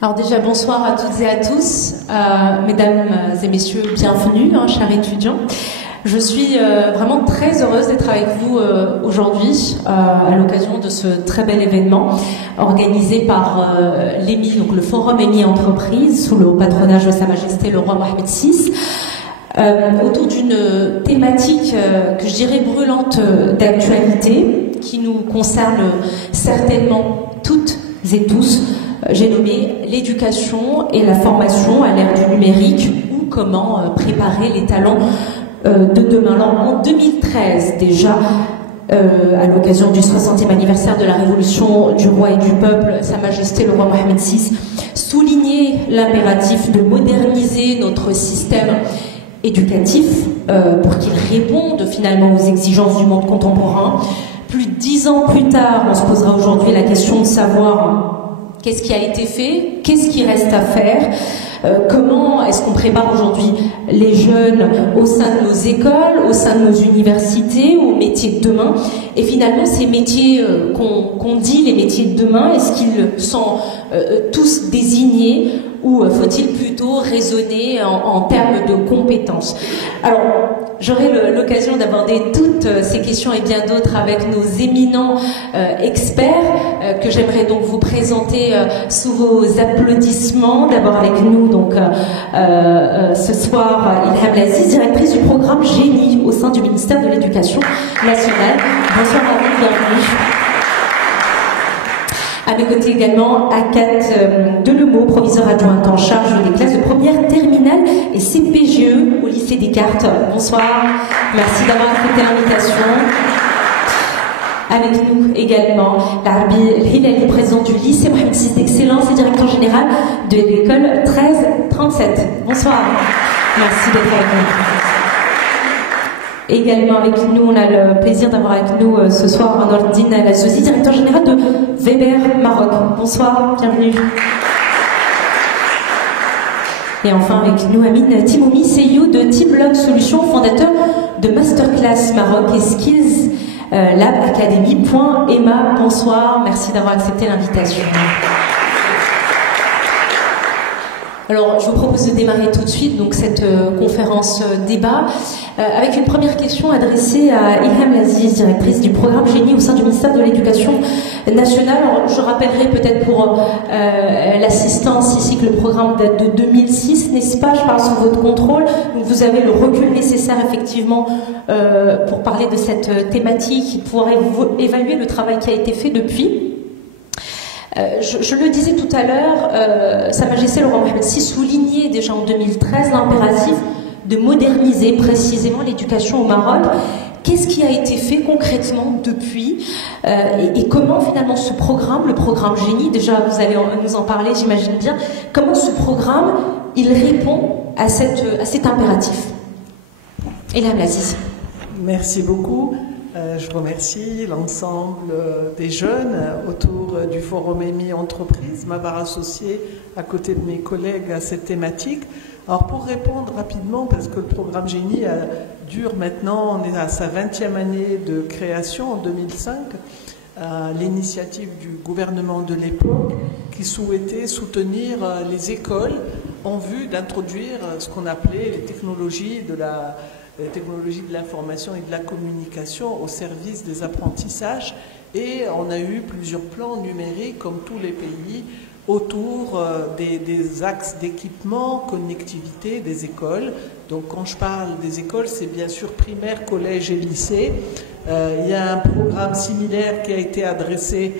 Alors déjà, bonsoir à toutes et à tous. Mesdames et messieurs, bienvenue, chers étudiants. Je suis vraiment très heureuse d'être avec vous aujourd'hui à l'occasion de ce très bel événement organisé par l'EMI, donc le Forum EMI Entreprise, sous le patronage de Sa Majesté le Roi Mohammed VI, autour d'une thématique que je dirais brûlante d'actualité, qui nous concerne certainement toutes et tous. J'ai nommé l'éducation et la formation à l'ère du numérique, ou comment préparer les talents de demain. Alors, en 2013 déjà, à l'occasion du 60e anniversaire de la Révolution du roi et du peuple, Sa Majesté le roi Mohammed VI soulignait l'impératif de moderniser notre système éducatif pour qu'il réponde finalement aux exigences du monde contemporain. Plus de 10 ans plus tard, on se posera aujourd'hui la question de savoir qu'est-ce qui a été fait, qu'est-ce qui reste à faire, comment est-ce qu'on prépare aujourd'hui les jeunes au sein de nos écoles, au sein de nos universités, aux métiers de demain. Et finalement, ces métiers qu'on dit les métiers de demain, est-ce qu'ils sont tous désignés ou faut-il plutôt raisonner en termes de compétences? Alors, j'aurai l'occasion d'aborder toutes ces questions et bien d'autres avec nos éminents experts que j'aimerais donc vous présenter sous vos applaudissements. D'abord avec nous donc ce soir Ilham Laziz, directrice du programme Génie au sein du ministère de l'Éducation nationale. Bonsoir à vous, bienvenue. À mes côtés également, Akat Delemot, proviseur adjointe en charge des classes de première, terminale et CPGE au lycée Descartes. Bonsoir, merci d'avoir accepté l'invitation. Avec nous également, Larbi Hilali, président du lycée Mohammed VI d'Excellence et directeur général de l'école 1337. Bonsoir, merci d'être avec nous. Également avec nous, on a le plaisir d'avoir avec nous ce soir Nordine Lazouzi, directeur général de Weber Maroc. Bonsoir, bienvenue. Et enfin avec nous, Amine Timoumi, CEO de T-Block Solutions, fondateur de Masterclass Maroc et Skills Lab Academy.EMA. Bonsoir, merci d'avoir accepté l'invitation. Alors, je vous propose de démarrer tout de suite donc cette conférence débat avec une première question adressée à Ilham Laziz, directrice du programme Génie au sein du ministère de l'Éducation nationale. Alors, je rappellerai peut-être pour l'assistance ici que le programme date de 2006, n'est-ce pas? Je parle sous votre contrôle. Donc, vous avez le recul nécessaire effectivement pour parler de cette thématique, pour évaluer le travail qui a été fait depuis. Je le disais tout à l'heure, Sa Majesté le roi Mohammed VI soulignait déjà en 2013 l'impératif de moderniser précisément l'éducation au Maroc. Qu'est-ce qui a été fait concrètement depuis et comment finalement ce programme, le programme Génie, déjà vous allez nous en parler j'imagine bien, comment ce programme il répond à cet impératif? Ilham Laziz. Merci beaucoup. Je remercie l'ensemble des jeunes autour du Forum EMI Entreprise, m'avoir associé à côté de mes collègues à cette thématique. Alors pour répondre rapidement, parce que le programme Génie dure maintenant, on est à sa 20e année de création en 2005, l'initiative du gouvernement de l'époque qui souhaitait soutenir les écoles en vue d'introduire ce qu'on appelait les technologies de l'information et de la communication au service des apprentissages. Et on a eu plusieurs plans numériques, comme tous les pays, autour des axes d'équipement, connectivité des écoles. Donc quand je parle des écoles, c'est bien sûr primaire, collège et lycée. Il y a un programme similaire qui a été adressé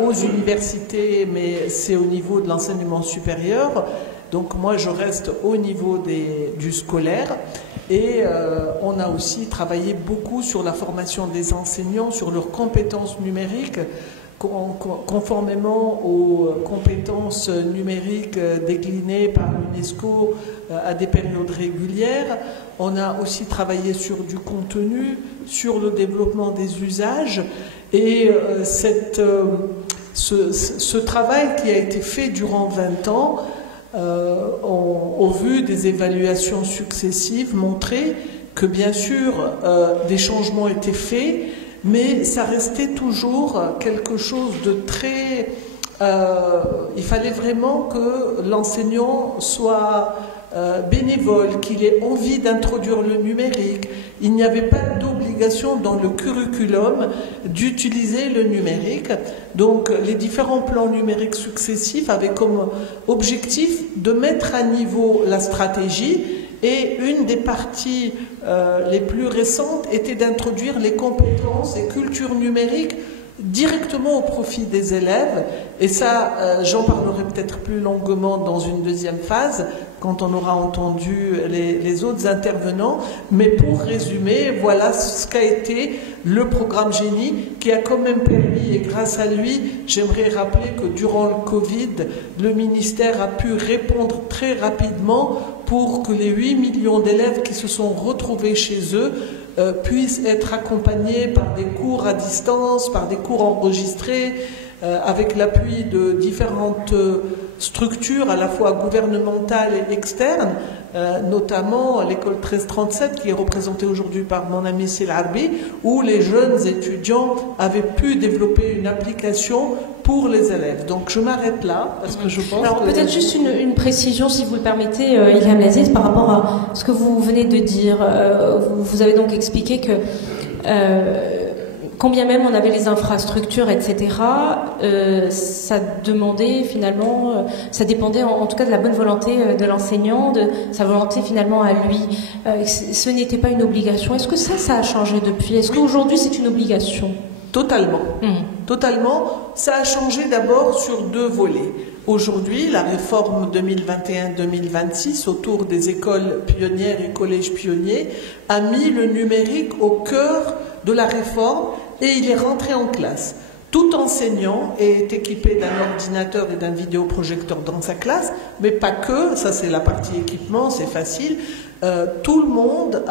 aux universités, mais c'est au niveau de l'enseignement supérieur. Donc moi, je reste au niveau du scolaire. Et on a aussi travaillé beaucoup sur la formation des enseignants, sur leurs compétences numériques, conformément aux compétences numériques déclinées par l'UNESCO à des périodes régulières. On a aussi travaillé sur du contenu, sur le développement des usages. Et ce travail qui a été fait durant 20 ans, au vu des évaluations successives, montrait que bien sûr des changements étaient faits, mais ça restait toujours quelque chose de très il fallait vraiment que l'enseignant soit bénévole, qu'il ait envie d'introduire le numérique. Il n'y avait pas d'obligation dans le curriculum d'utiliser le numérique. Donc les différents plans numériques successifs avaient comme objectif de mettre à niveau la stratégie, et une des parties les plus récentes était d'introduire les compétences et cultures numériques directement au profit des élèves. Et ça, j'en parlerai peut-être plus longuement dans une deuxième phase, quand on aura entendu les autres intervenants. Mais pour résumer, voilà ce qu'a été le programme Génie, qui a quand même permis, et grâce à lui, j'aimerais rappeler que durant le Covid, le ministère a pu répondre très rapidement pour que les 8 millions d'élèves qui se sont retrouvés chez eux puissent être accompagnés par des cours à distance, par des cours enregistrés, avec l'appui de différentes structures à la fois gouvernementales et externes, notamment l'école 1337 qui est représentée aujourd'hui par mon ami Sil Arbi, où les jeunes étudiants avaient pu développer une application pour les élèves. Donc je m'arrête là parce que je pense. Alors peut-être juste une précision, si vous le permettez, Ilham Laziz, par rapport à ce que vous venez de dire. Vous avez donc expliqué que quand bien même on avait les infrastructures, etc., ça demandait finalement, ça dépendait en tout cas de la bonne volonté de l'enseignant, de sa volonté finalement à lui. Ce n'était pas une obligation. Est-ce que ça a changé depuis? Est-ce qu'aujourd'hui c'est une obligation? Totalement. Totalement. Ça a changé d'abord sur deux volets. Aujourd'hui, la réforme 2021-2026 autour des écoles pionnières et collèges pionniers a mis le numérique au cœur de la réforme et il est rentré en classe. Tout enseignant est équipé d'un ordinateur et d'un vidéoprojecteur dans sa classe, mais pas que, ça c'est la partie équipement, c'est facile. Tout le monde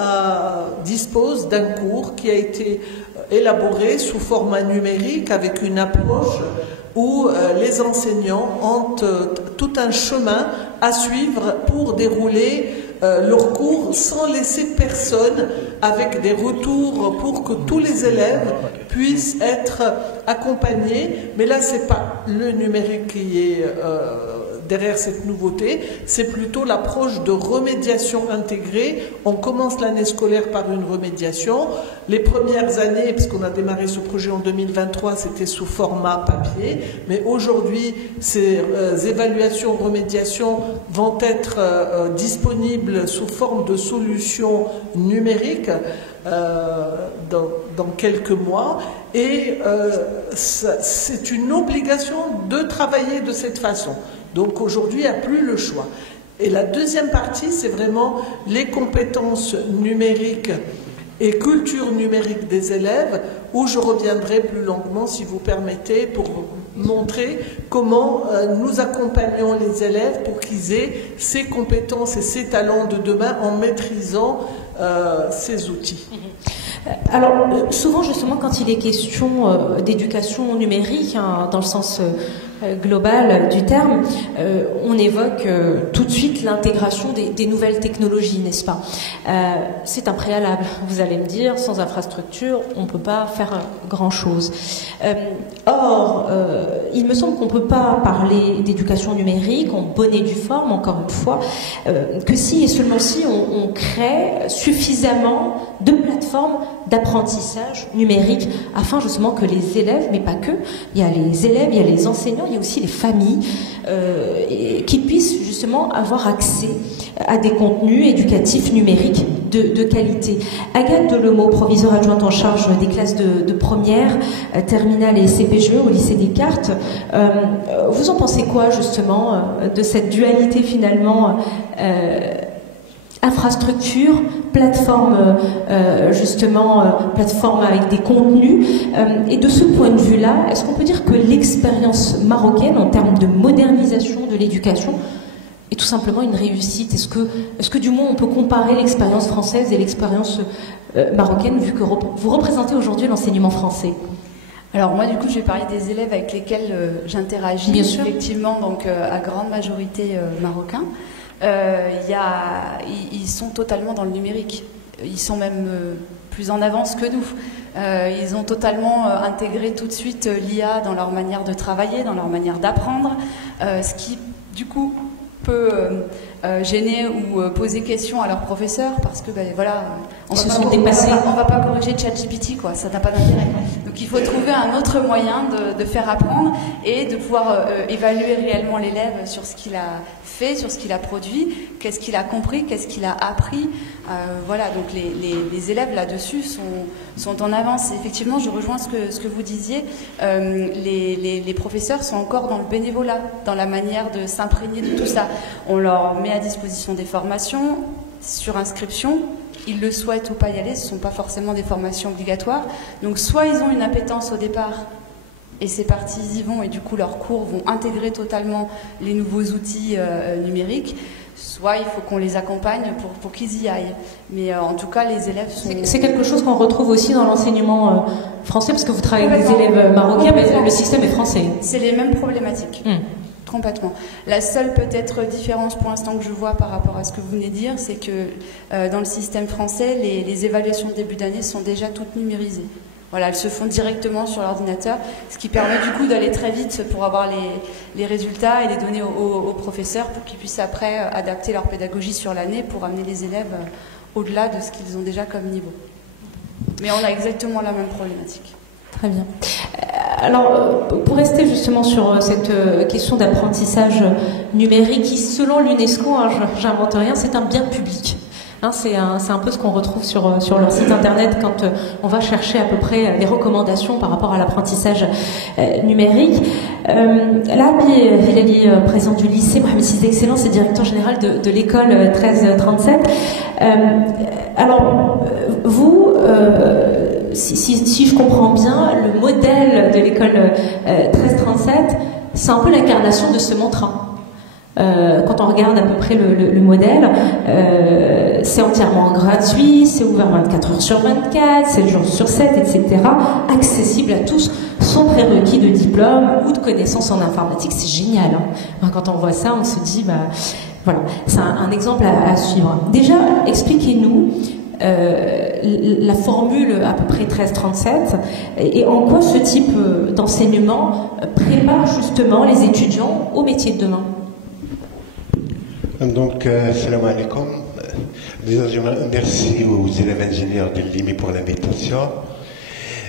dispose d'un cours qui a été élaboré sous format numérique avec une approche où les enseignants ont tout un chemin à suivre pour dérouler leur cours sans laisser personne, avec des retours pour que tous les élèves puissent être accompagnés. Mais là, c'est pas le numérique qui est derrière cette nouveauté, c'est plutôt l'approche de remédiation intégrée. On commence l'année scolaire par une remédiation. Les premières années, parce qu'on a démarré ce projet en 2023, c'était sous format papier, mais aujourd'hui, ces évaluations, remédiations vont être disponibles sous forme de solutions numériques dans quelques mois, et c'est une obligation de travailler de cette façon. Donc aujourd'hui, il n'y a plus le choix. Et la deuxième partie, c'est vraiment les compétences numériques et culture numérique des élèves, où je reviendrai plus longuement, si vous permettez, pour montrer comment nous accompagnons les élèves pour qu'ils aient ces compétences et ces talents de demain en maîtrisant ces outils. Alors, souvent, justement, quand il est question d'éducation numérique, hein, dans le sens global du terme, on évoque tout de suite l'intégration des nouvelles technologies, n'est-ce pas? C'est un préalable, vous allez me dire, sans infrastructure, on ne peut pas faire grand-chose. Or, il me semble qu'on ne peut pas parler d'éducation numérique en bonne et due forme, encore une fois, que si et seulement si on crée suffisamment de plateformes d'apprentissage numérique afin justement que les élèves, mais pas que, il y a les élèves, il y a les enseignants, il y a aussi les familles qui puissent justement avoir accès à des contenus éducatifs numériques de qualité. Agathe Delemo, proviseure adjointe en charge des classes de première, terminale et CPGE au lycée Descartes, vous en pensez quoi justement de cette dualité finalement infrastructure, plateforme plateforme avec des contenus, et de ce point de vue-là, est-ce qu'on peut dire que l'expérience marocaine en termes de modernisation de l'éducation est tout simplement une réussite? Est-ce que du moins on peut comparer l'expérience française et l'expérience marocaine, vu que vous représentez aujourd'hui l'enseignement français? Alors moi du coup je vais parler des élèves avec lesquels j'interagis, effectivement, donc à grande majorité marocains. Ils sont totalement dans le numérique. Ils sont même plus en avance que nous. Ils ont totalement intégré tout de suite l'IA dans leur manière de travailler, dans leur manière d'apprendre, ce qui, du coup, peut gêner ou poser question à leurs professeurs parce que voilà, on va pas corriger ChatGPT, quoi, ça n'a pas d'intérêt. Donc il faut trouver un autre moyen de faire apprendre et de pouvoir évaluer réellement l'élève sur ce qu'il a fait, sur ce qu'il a produit, qu'est-ce qu'il a compris, qu'est-ce qu'il a appris. Voilà, donc les élèves là-dessus sont en avance. Et effectivement, je rejoins ce que vous disiez. Les professeurs sont encore dans le bénévolat, dans la manière de s'imprégner de tout ça. On leur met à disposition des formations sur inscription. Ils le souhaitent ou pas y aller, ce ne sont pas forcément des formations obligatoires. Donc soit ils ont une appétence au départ, et c'est parti, ils y vont, et du coup leurs cours vont intégrer totalement les nouveaux outils numériques, soit il faut qu'on les accompagne pour qu'ils y aillent. Mais en tout cas, les élèves sont... C'est quelque chose qu'on retrouve aussi dans l'enseignement français, parce que vous travaillez avec des élèves marocains, mais le système est français. C'est les mêmes problématiques. Complètement. La seule peut-être différence pour l'instant que je vois par rapport à ce que vous venez de dire, c'est que dans le système français, les évaluations de début d'année sont déjà toutes numérisées. Voilà, elles se font directement sur l'ordinateur, ce qui permet du coup d'aller très vite pour avoir les résultats et les donner aux professeurs pour qu'ils puissent après adapter leur pédagogie sur l'année pour amener les élèves au-delà de ce qu'ils ont déjà comme niveau. Mais on a exactement la même problématique. Très bien. Alors, pour rester justement sur cette question d'apprentissage numérique qui, selon l'UNESCO, j'invente rien, c'est un bien public. C'est un peu ce qu'on retrouve sur leur site internet quand on va chercher à peu près des recommandations par rapport à l'apprentissage numérique. Là, Hilali, président du lycée Mohamed VI d'Excellence et directeur général de l'école 1337. Alors, vous, si je comprends bien, le modèle de l'école 1337, c'est un peu l'incarnation de ce mantra. Quand on regarde à peu près le modèle, c'est entièrement gratuit, c'est ouvert 24 heures sur 24, 7 jours sur 7, etc. Accessible à tous, sans prérequis de diplôme ou de connaissances en informatique. C'est génial. Quand on voit ça, on se dit, voilà, c'est un exemple à suivre. Déjà, expliquez-nous la formule à peu près 1337 et en quoi ce type d'enseignement prépare justement les étudiants au métier de demain. Donc, salam alaikum. Déjà, merci aux élèves ingénieurs de l'IMI pour l'invitation.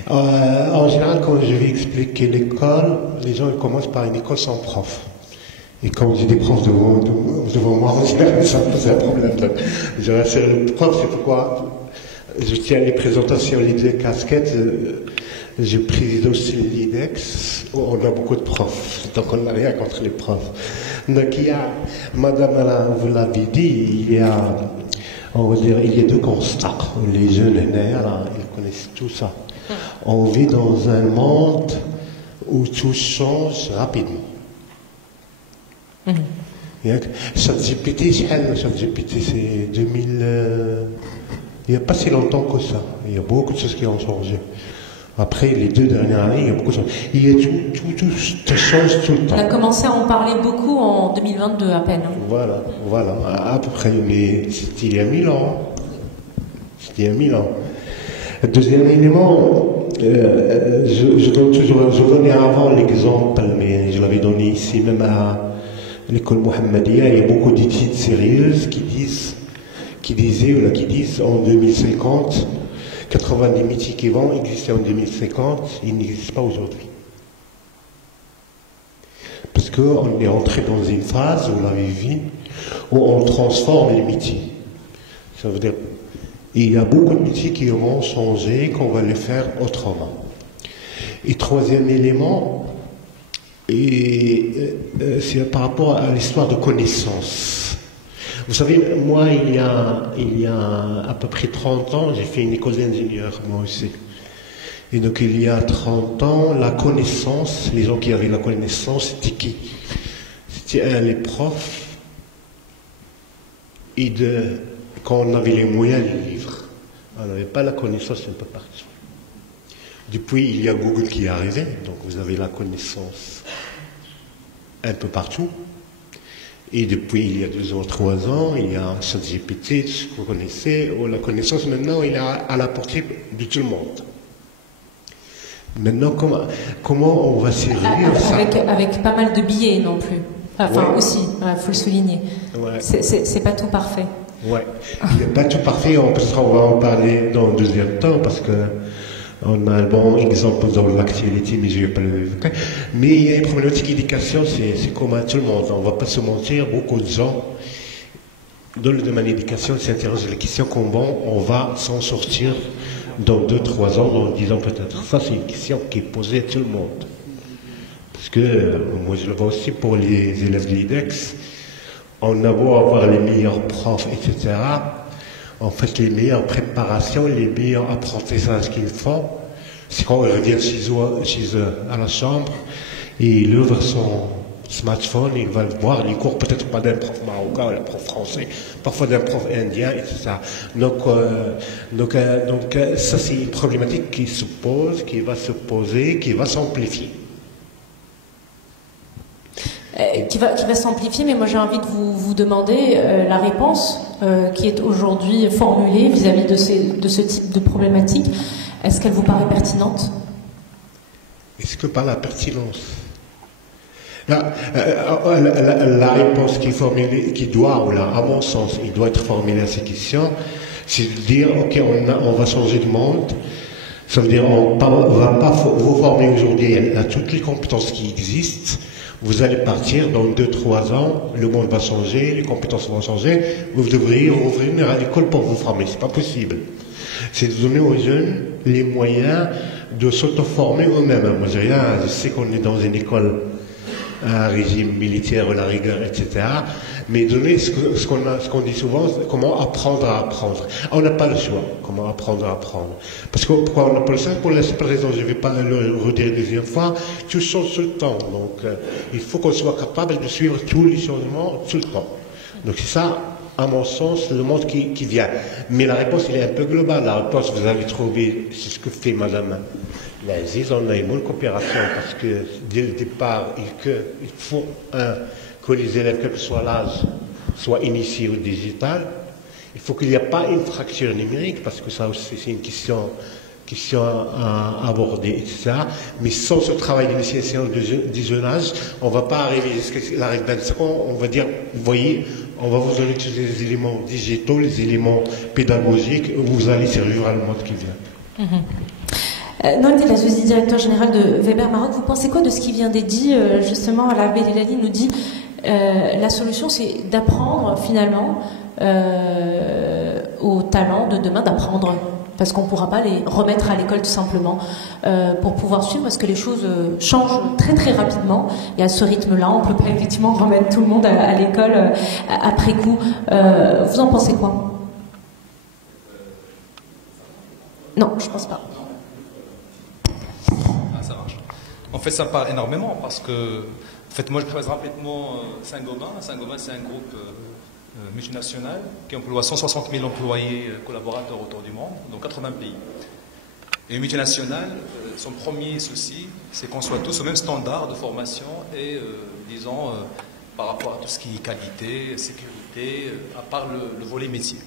En général, quand je vais expliquer l'école, les gens ils commencent par une école sans prof. Et quand j'ai des profs devant moi, c'est un problème. Je rassure le prof, c'est pourquoi je tiens les présentations, les deux casquettes. Je préside aussi l'IDEX, on a beaucoup de profs, donc on n'a rien contre les profs. Donc il y a, madame, vous l'avez dit, il y a, on va dire, il y a deux constats. Les jeunes nés, ils connaissent tout ça. On vit dans un monde où tout change rapidement. ChatGPT, c'est 2000... il n'y a pas si longtemps que ça. Il y a beaucoup de choses qui ont changé. Après les 2 dernières années, il y a beaucoup de choses. Il y a tout change tout le temps. On a commencé à en parler beaucoup en 2022 à peine. Voilà, à peu près. Mais c'était il y a 1000 ans. C'était il y a 1000 ans. Deuxième élément, je donnais avant l'exemple, mais je l'avais donné ici même à l'école Mohammedia. Il y a beaucoup d'études sérieuses qui disent en 2050, 90 métiers qui vont exister en 2050, ils n'existent pas aujourd'hui. Parce qu'on est entré dans une phase, vous l'avez vu, où on transforme les métiers. Ça veut dire, il y a beaucoup de métiers qui vont changer, qu'on va les faire autrement. Et troisième élément, c'est par rapport à l'histoire de connaissance. Vous savez, moi, il y a à peu près 30 ans, j'ai fait une école d'ingénieur, moi aussi. Et donc, il y a 30 ans, la connaissance, les gens qui avaient la connaissance, c'était qui? C'était les profs. Et quand on avait les moyens, les livres. On n'avait pas la connaissance un peu partout. Depuis, il y a Google qui est arrivé, donc vous avez la connaissance un peu partout. Et depuis il y a 2 ans, 3 ans, il y a ChatGPT, tout ce que vous connaissez, où la connaissance maintenant il est à la portée de tout le monde. Maintenant, comment on va servir ça avec pas mal de billets non plus. Enfin Ouais. aussi, il faut le souligner. Ouais. C'est pas tout parfait. Ouais, il n'est pas tout parfait, on va en parler dans le deuxième temps parce que on a un bon exemple dans l'actualité, mais je ne vais pas l'évoquer. Mais il y a une problématique d'éducation, c'est commun à tout le monde. On ne va pas se mentir, beaucoup de gens, dans le domaine de l'éducation, s'interrogent la question comment on va s'en sortir dans 2-3 ans, dans 10 ans peut-être. Ça, c'est une question qui est posée à tout le monde. Parce que, moi je le vois aussi pour les élèves de l'IDEX, on a beau avoir les meilleurs profs, etc. En fait, les meilleures préparations, les meilleurs apprentissages qu'ils font, c'est quand ils reviennent chez eux à la chambre, et il ouvre son smartphone, il va voir les cours, peut-être pas d'un prof marocain, d'un prof français, parfois d'un prof indien, etc. Donc, ça, c'est une problématique qui se pose, qui va se poser, qui va s'amplifier. Qui va s'amplifier, mais moi j'ai envie de vous demander la réponse qui est aujourd'hui formulée vis-à-vis de ce type de problématique. Est-ce qu'elle vous paraît pertinente? Est-ce que par la pertinence la réponse qui est formulée, qui doit, ou là, à mon sens, il doit être formulée à ces questions, c'est de dire, ok, on va changer de monde. Ça veut dire, on va pas vous former aujourd'hui à toutes les compétences qui existent. Vous allez partir dans 2-3 ans, le monde va changer, les compétences vont changer, vous devriez revenir à l'école pour vous former. C'est pas possible. C'est de donner aux jeunes les moyens de s'auto-former eux-mêmes. Moi, je sais qu'on est dans une école, un régime militaire, la rigueur, etc. Mais donner ce qu'on dit souvent, comment apprendre à apprendre. On n'a pas le choix, comment apprendre à apprendre. Parce que pourquoi on n'a pas le choix? Pour la simple raison, je ne vais pas le redire une deuxième fois, tout change tout le temps. Donc, il faut qu'on soit capable de suivre tous les changements tout le temps. Donc, c'est ça, à mon sens, le monde qui vient. Mais la réponse, elle est un peu globale. La réponse, vous avez trouvé, c'est ce que fait Madame Laziz, on a une bonne coopération parce que dès le départ, il faut que les élèves, quel que soit l'âge, soient initiés au digital. Il faut qu'il n'y ait pas une fracture numérique parce que ça aussi c'est une question à aborder, etc. Mais sans ce travail d'initiation du jeune âge, on ne va pas arriver jusqu'à l'arrêt de 25 ans. On va dire, vous voyez, on va vous donner tous les éléments digitaux, les éléments pédagogiques, vous allez servir à le monde qui vient. Noël Delazouzi, directeur général de Weber Maroc, vous pensez quoi de ce qui vient d'être dit? Justement, Alaa Belelali nous dit la solution, c'est d'apprendre finalement aux talents de demain d'apprendre, parce qu'on ne pourra pas les remettre à l'école tout simplement pour pouvoir suivre, parce que les choses changent très très rapidement, et à ce rythme-là, on ne peut pas effectivement remettre tout le monde à l'école après coup. Vous en pensez quoi? Non, je ne pense pas. Ça marche. En fait, ça me parle énormément parce que, en fait, moi je présente rapidement Saint-Gobain. Saint-Gobain, c'est un groupe multinational qui emploie 160 000 employés collaborateurs autour du monde, dans 80 pays. Et une multinationale, son premier souci, c'est qu'on soit tous au même standard de formation et, disons, par rapport à tout ce qui est qualité, sécurité, à part le volet métier.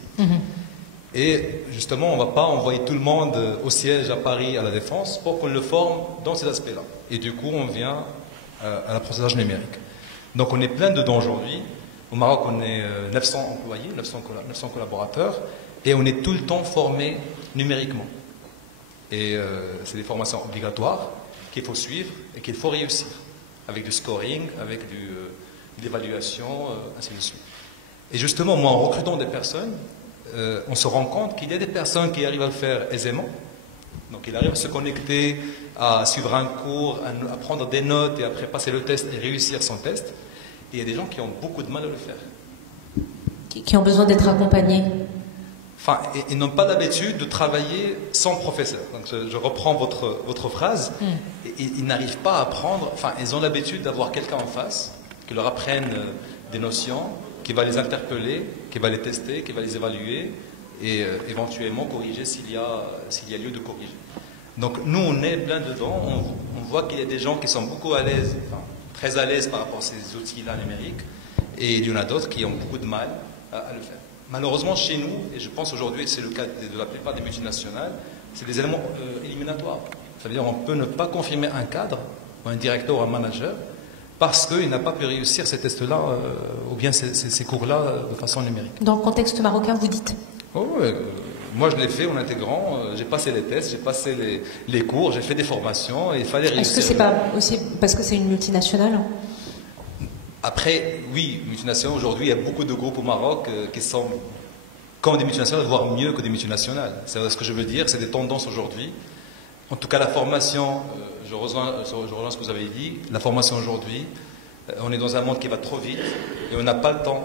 Et justement, on ne va pas envoyer tout le monde au siège à Paris, à la Défense, pour qu'on le forme dans ces aspects-là. Et du coup, on vient à l'apprentissage numérique. Donc on est plein dedans aujourd'hui. Au Maroc, on est 900 employés, 900 collaborateurs, et on est tout le temps formés numériquement. Et c'est des formations obligatoires qu'il faut suivre et qu'il faut réussir, avec du scoring, avec de l'évaluation, ainsi de suite. Et justement, moi, en recrutant des personnes, on se rend compte qu'il y a des personnes qui arrivent à le faire aisément. Donc, ils arrivent à se connecter, à suivre un cours, à prendre des notes et après passer le test et réussir son test. Et il y a des gens qui ont beaucoup de mal à le faire. Qui ont besoin d'être accompagnés. Enfin, ils n'ont pas l'habitude de travailler sans professeur. Donc, je reprends votre phrase. Ils n'arrivent pas à apprendre. Enfin, ils ont l'habitude d'avoir quelqu'un en face qui leur apprenne des notions, qui va les interpeller, qui va les tester, qui va les évaluer et éventuellement corriger s'il y a lieu de corriger. Donc nous, on est plein dedans, on voit qu'il y a des gens qui sont beaucoup à l'aise, enfin, très à l'aise par rapport à ces outils-là numériques, Et il y en a d'autres qui ont beaucoup de mal à le faire. Malheureusement, chez nous, et je pense aujourd'hui que c'est le cas de la plupart des multinationales, c'est des éléments éliminatoires. Ça veut dire qu'on peut ne pas confirmer un cadre, ou un directeur ou un manager, parce qu'il n'a pas pu réussir ces tests-là, ou bien ces cours-là de façon numérique. Dans le contexte marocain, vous dites? Moi, je l'ai fait en intégrant, j'ai passé les tests, j'ai passé les cours, j'ai fait des formations, et il fallait réussir. Est-ce que c'est pas aussi parce que c'est une multinationale? Après, oui, multinationales, aujourd'hui, il y a beaucoup de groupes au Maroc qui sont comme des multinationales, voire mieux que des multinationales. C'est ce que je veux dire, c'est des tendances aujourd'hui. En tout cas, la formation, je rejoins ce que vous avez dit, la formation aujourd'hui, on est dans un monde qui va trop vite et on n'a pas le temps,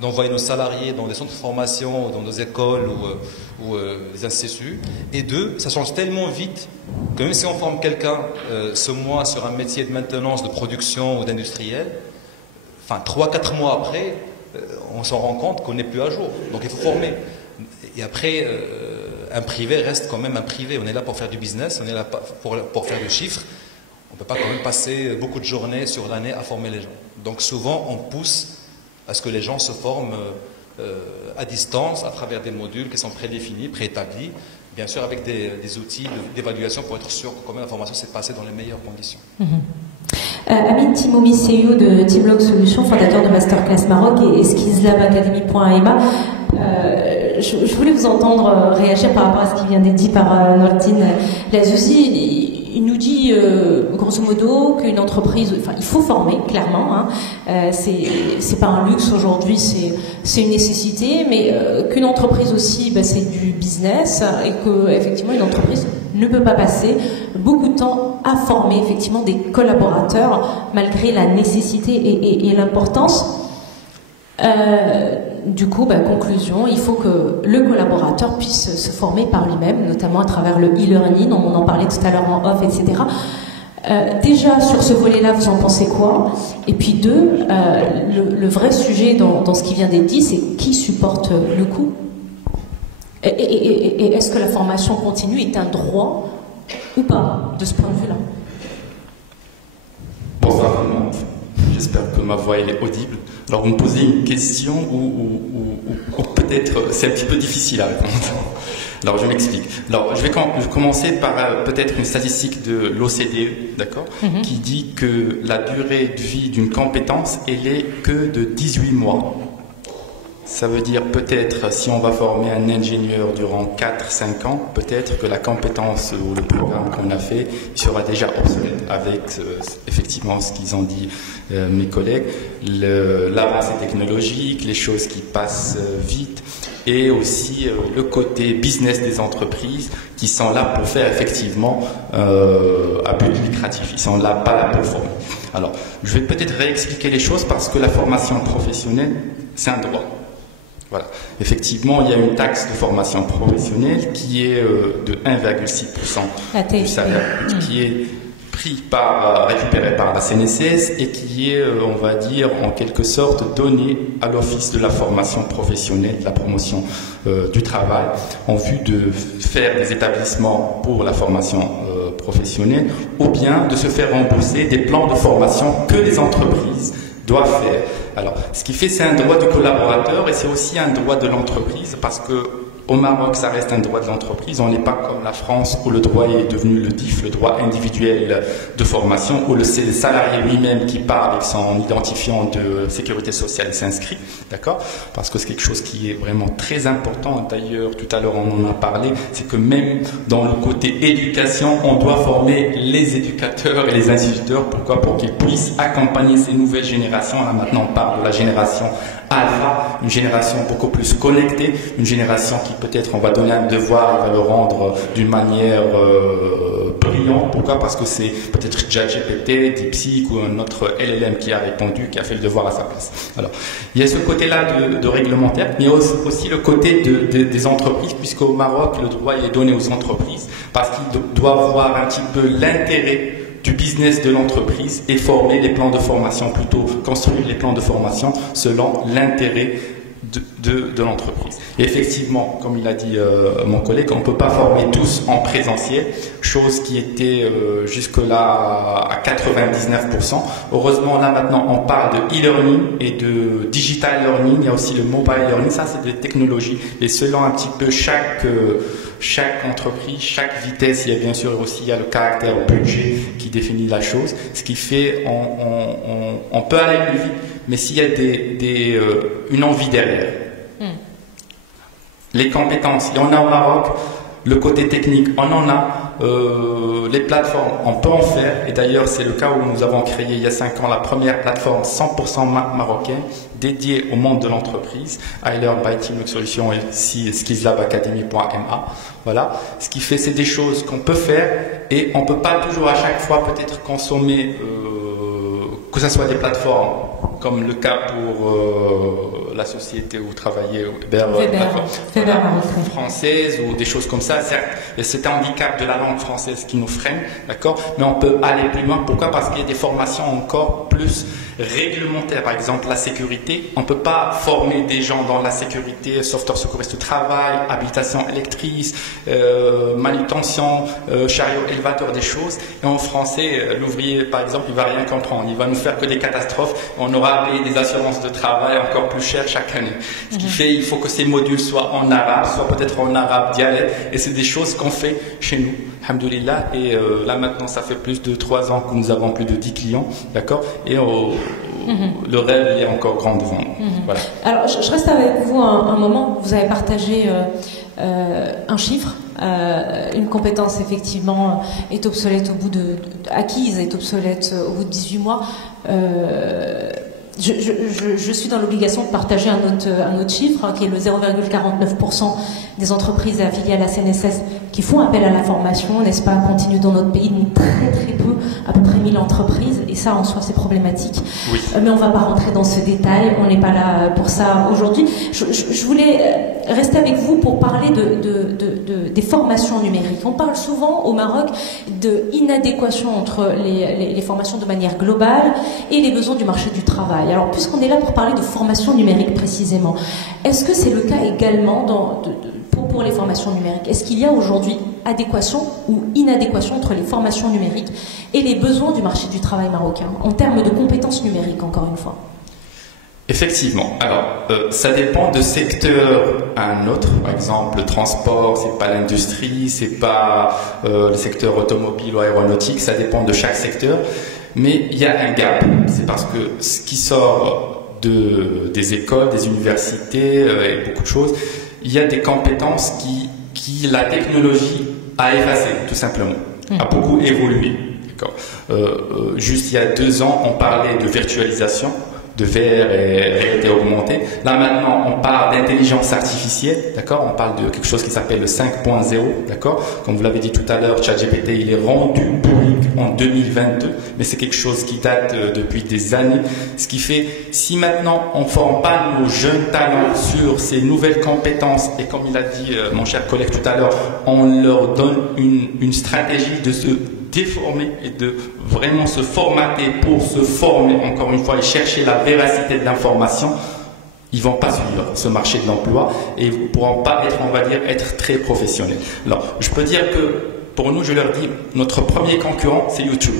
d'envoyer nos salariés dans des centres de formation, dans des écoles ou des instituts, et deux, ça change tellement vite que même si on forme quelqu'un ce mois sur un métier de maintenance, de production ou d'industriel, 3-4 mois après, on s'en rend compte qu'on n'est plus à jour. Donc il faut former. Et après, un privé reste quand même un privé. On est là pour faire du business, on est là pour faire du chiffre. On ne peut pas quand même passer beaucoup de journées sur l'année à former les gens. Donc souvent, on pousse à ce que les gens se forment à distance, à travers des modules qui sont prédéfinis, préétablis, bien sûr avec des outils d'évaluation pour être sûr que quand même la formation s'est passée dans les meilleures conditions. Amin Timoumi, CEO de Teamlog Solutions, fondateur de Masterclass Maroc et skillslabacademy.ema. Je voulais vous entendre réagir par rapport à ce qui vient d'être dit par Nordine Lazouzi. Il nous dit, grosso modo, qu'une entreprise, il faut former, clairement. C'est pas un luxe aujourd'hui, c'est une nécessité, mais qu'une entreprise aussi, c'est du business, et que effectivement une entreprise ne peut pas passer beaucoup de temps à former effectivement des collaborateurs, malgré la nécessité et l'importance. Du coup, conclusion, il faut que le collaborateur puisse se former par lui-même, notamment à travers le e-learning, on en parlait tout à l'heure en off, etc. Déjà, sur ce volet-là, vous en pensez quoi? Et puis deux, le vrai sujet dans ce qui vient d'être dit, c'est qui supporte le coût? Et est-ce que la formation continue est un droit ou pas, de ce point de vue-là? Bonsoir tout le monde. J'espère que ma voix est audible. Alors, vous me posez une question où peut-être c'est un petit peu difficile à répondre. Alors, je m'explique. Alors, je vais commencer par peut-être une statistique de l'OCDE, d'accord, qui dit que la durée de vie d'une compétence, elle est que de 18 mois. Ça veut dire peut-être, si on va former un ingénieur durant 4-5 ans, peut-être que la compétence ou le programme qu'on a fait sera déjà obsolète avec effectivement ce qu'ils ont dit mes collègues, l'avancée technologique, les choses qui passent vite et aussi le côté business des entreprises qui sont là pour faire effectivement à but lucratif. Ils sont là pas là pour former. Alors, je vais peut-être réexpliquer les choses parce que la formation professionnelle, c'est un droit. Voilà. Effectivement, il y a une taxe de formation professionnelle qui est de 1,6% du salaire, qui est récupéré par la CNSS et qui est, on va dire, en quelque sorte donné à l'Office de la formation professionnelle, de la promotion du travail, en vue de faire des établissements pour la formation professionnelle, ou bien de se faire rembourser des plans de formation que les entreprises doivent faire. Alors, ce qui fait, c'est un droit du collaborateur et c'est aussi un droit de l'entreprise parce que au Maroc, ça reste un droit de l'entreprise. On n'est pas comme la France où le droit est devenu le DIF, le droit individuel de formation, où c'est le salarié lui-même qui part avec son identifiant de sécurité sociale et s'inscrit, d'accord? Parce que c'est quelque chose qui est vraiment très important. D'ailleurs, tout à l'heure, on en a parlé, c'est que même dans le côté éducation, on doit former les éducateurs et les instituteurs. Pourquoi? Pour qu'ils puissent accompagner ces nouvelles générations. Là, maintenant, on parle de la génération alpha, une génération beaucoup plus connectée, une génération qui peut-être on va donner un devoir, on va le rendre d'une manière brillante. Pourquoi? Parce que c'est peut-être ChatGPT, DeepSeek ou un autre LLM qui a répondu, qui a fait le devoir à sa place. Alors, il y a ce côté-là de réglementaire, mais il y a aussi le côté des entreprises, puisqu'au Maroc, le droit est donné aux entreprises, parce qu'ils doivent voir un petit peu l'intérêt du business de l'entreprise et former les plans de formation, plutôt construire les plans de formation selon l'intérêt de l'entreprise. Et effectivement, comme il a dit mon collègue, on ne peut pas former tous en présentiel, chose qui était jusque-là à 99%. Heureusement, là maintenant, on parle de e-learning et de digital learning. Il y a aussi le mobile learning. Ça, c'est des technologies. Et selon un petit peu chaque entreprise, chaque vitesse, il y a bien sûr aussi le caractère budget qui définit la chose. Ce qui fait, on peut aller plus vite, mais s'il y a une envie derrière. Les compétences, il y en a au Maroc. Le côté technique, on en a. Les plateformes, on peut en faire. Et d'ailleurs, c'est le cas où nous avons créé il y a 5 ans la première plateforme 100% marocaine dédiée au monde de l'entreprise. I Learn by Team, notre solution est skillslabacademy.ma. Voilà. Ce qui fait, c'est des choses qu'on peut faire et on ne peut pas toujours à chaque fois peut-être consommer, que ce soit des plateformes comme le cas pour la société où vous travaillez, Weber française ou des choses comme ça. Certes, c'est un handicap de la langue française qui nous freine, d'accord, mais on peut aller plus loin. Pourquoi? Parce qu'il y a des formations encore plus réglementaires. Par exemple, la sécurité. On ne peut pas former des gens dans la sécurité, sauveteur secouriste au travail, habilitation électrice, manutention, chariot élevateur, des choses. Et en français, l'ouvrier, par exemple, il ne va rien comprendre. Il va nous faire que des catastrophes. On aura à payer des assurances de travail encore plus chères chaque année. Ce qui fait, il faut que ces modules soient en arabe, soit peut-être en arabe dialecte. Et c'est des choses qu'on fait chez nous, alhamdoulilah. Et là maintenant, ça fait plus de 3 ans que nous avons plus de 10 clients, d'accord. Et le rêve est encore grand devant nous. Voilà. Alors, je reste avec vous un moment. Vous avez partagé un chiffre. Une compétence effectivement est obsolète au bout acquise est obsolète au bout de 18 mois. Je suis dans l'obligation de partager un autre chiffre, hein, qui est le 0,49% des entreprises affiliées à la CNSS qui font appel à la formation, n'est-ce pas, continue dans notre pays, mais très peu, à peu près 1000 entreprises, et ça en soi c'est problématique. Oui. Mais on ne va pas rentrer dans ce détail, on n'est pas là pour ça aujourd'hui. Je voulais rester avec vous pour parler des formations numériques. On parle souvent au Maroc d'inadéquation entre les formations de manière globale et les besoins du marché du travail. Alors, puisqu'on est là pour parler de formation numérique précisément, est-ce que c'est le cas également pour les formations numériques? Est-ce qu'il y a aujourd'hui adéquation ou inadéquation entre les formations numériques et les besoins du marché du travail marocain, en termes de compétences numériques, encore une fois? Effectivement. Alors, ça dépend de secteur à un autre. Par exemple, le transport, c'est pas l'industrie, c'est pas le secteur automobile ou aéronautique. Ça dépend de chaque secteur. Mais il y a un gap. C'est parce que ce qui sort des écoles, des universités et beaucoup de choses, il y a des compétences qui la technologie a effacé, tout simplement, a beaucoup évolué. Juste il y a 2 ans, on parlait de virtualisation, de VR et réalité augmentée. Là maintenant, on parle d'intelligence artificielle, d'accord. On parle de quelque chose qui s'appelle le 5.0, d'accord. Comme vous l'avez dit tout à l'heure, ChatGPT, il est rendu public en 2022, mais c'est quelque chose qui date depuis des années. Ce qui fait, si maintenant on ne forme pas nos jeunes talents sur ces nouvelles compétences, et comme il a dit mon cher collègue tout à l'heure, on leur donne une stratégie de se déformer et de vraiment se formater pour se former, encore une fois, et chercher la véracité de l'information, ils ne vont pas suivre ce marché de l'emploi et ils ne pourront pas être, on va dire, être très professionnels. Alors, je peux dire que pour nous, je leur dis, notre premier concurrent, c'est YouTube.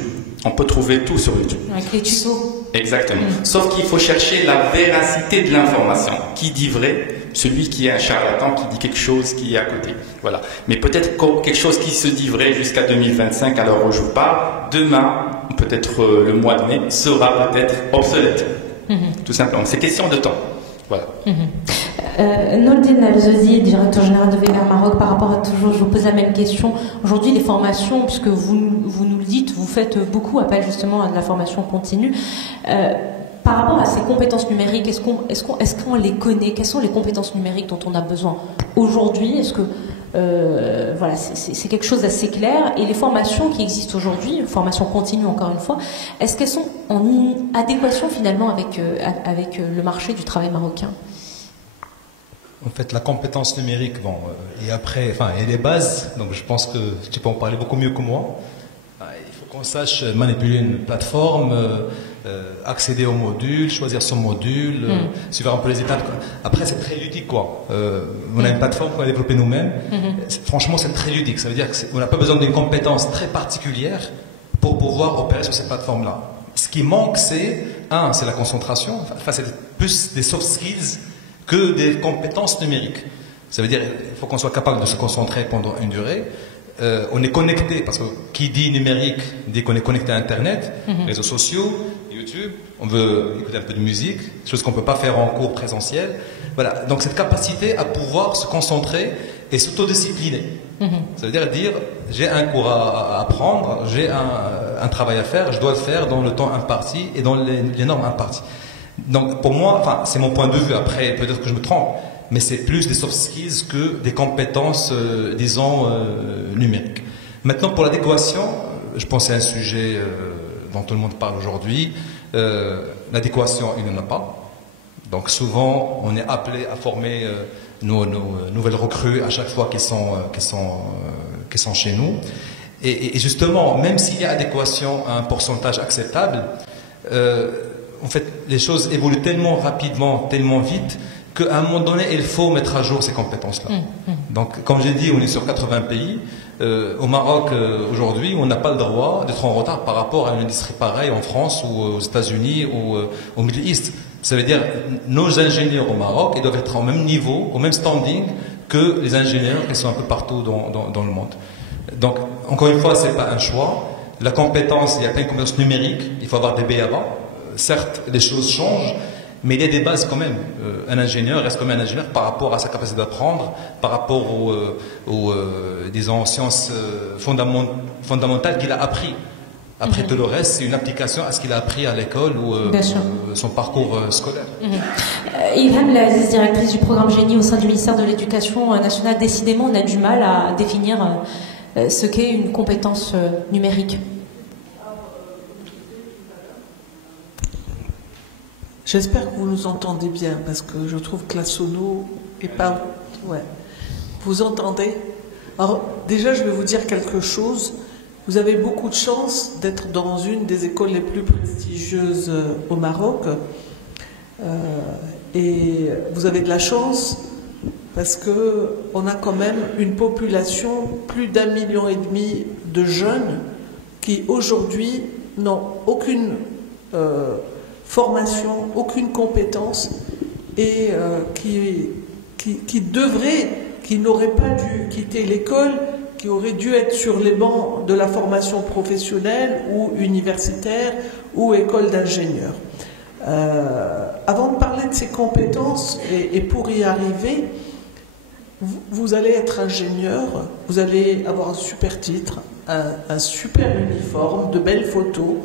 On peut trouver tout sur YouTube. Avec les tutos. Exactement. Sauf qu'il faut chercher la véracité de l'information. Qui dit vrai? Celui qui est un charlatan, qui dit quelque chose qui est à côté. Voilà. Mais peut-être quelque chose qui se dit vrai jusqu'à 2025, à l'heure où je vous parle, demain, peut-être le mois de mai, sera peut-être obsolète. Tout simplement. C'est question de temps. Voilà. Noldine Al-Zozi, directeur général de Weber Maroc, par rapport à toujours, je vous pose la même question. Aujourd'hui, les formations, puisque vous nous le dites, vous faites beaucoup appel justement à de la formation continue. Par rapport à ces compétences numériques, est-ce qu'on les connaît? Quelles sont les compétences numériques dont on a besoin aujourd'hui? Est-ce que voilà, c'est quelque chose d'assez clair? Et les formations qui existent aujourd'hui, formations continues encore une fois, est-ce qu'elles sont en adéquation finalement avec le marché du travail marocain? En fait, la compétence numérique, bon, et après, enfin, et les bases, donc je pense que tu peux en parler beaucoup mieux que moi. Il faut qu'on sache manipuler une plateforme, accéder au module, choisir son module, suivre un peu les étapes. Après, c'est très ludique, quoi. On a une plateforme qu'on a développée nous-mêmes. Franchement, c'est très ludique. Ça veut dire qu'on n'a pas besoin d'une compétence très particulière pour pouvoir opérer sur cette plateforme-là. Ce qui manque, c'est la concentration. Enfin, c'est plus des soft skills que des compétences numériques. Ça veut dire qu'il faut qu'on soit capable de se concentrer pendant une durée. On est connecté, parce que qui dit numérique dit qu'on est connecté à Internet, réseaux sociaux, YouTube, on veut écouter un peu de musique, chose qu'on ne peut pas faire en cours présentiel. Voilà, donc cette capacité à pouvoir se concentrer et s'autodiscipliner. Ça veut dire j'ai un cours à apprendre, j'ai un travail à faire, je dois le faire dans le temps imparti et dans les normes imparties. Donc pour moi, enfin, c'est mon point de vue, après peut-être que je me trompe, mais c'est plus des soft skills que des compétences, disons, numériques. Maintenant, pour l'adéquation, je pense que c'est un sujet dont tout le monde parle aujourd'hui. L'adéquation, il n'y en a pas. Donc souvent, on est appelé à former nos nouvelles recrues à chaque fois qu'elles sont chez nous. Et justement, même s'il y a adéquation à un pourcentage acceptable, en fait, les choses évoluent tellement rapidement, tellement vite, qu'à un moment donné, il faut mettre à jour ces compétences-là. Donc, comme j'ai dit, on est sur 80 pays. Au Maroc, aujourd'hui, on n'a pas le droit d'être en retard par rapport à une industrie pareille en France ou aux États-Unis ou au Middle East. Ça veut dire nos ingénieurs au Maroc, ils doivent être au même niveau, au même standing que les ingénieurs qui sont un peu partout dans le monde. Donc, encore une fois, ce n'est pas un choix. La compétence, il n'y a pas une compétence numérique, il faut avoir des B.A.B.A. Certes, les choses changent, mais il y a des bases quand même. Un ingénieur reste comme un ingénieur par rapport à sa capacité d'apprendre, par rapport aux disons, sciences fondamentales qu'il a appris. Après tout le reste, c'est une application à ce qu'il a appris à l'école ou son parcours scolaire. Ilham Laziz, directrice du programme Génie au sein du ministère de l'Éducation nationale, décidément, on a du mal à définir ce qu'est une compétence numérique. J'espère que vous nous entendez bien, parce que je trouve que la sono est pas... Ouais. Vous entendez? Alors, déjà, je vais vous dire quelque chose. Vous avez beaucoup de chance d'être dans une des écoles les plus prestigieuses au Maroc. Et vous avez de la chance parce qu'on a quand même une population, plus d'1,5 million de jeunes qui aujourd'hui n'ont aucune formation, aucune compétence et qui n'auraient pas dû quitter l'école, qui auraient dû être sur les bancs de la formation professionnelle ou universitaire ou école d'ingénieur. Avant de parler de ces compétences, et pour y arriver, vous allez être ingénieur, vous allez avoir un super titre, un super uniforme, de belles photos,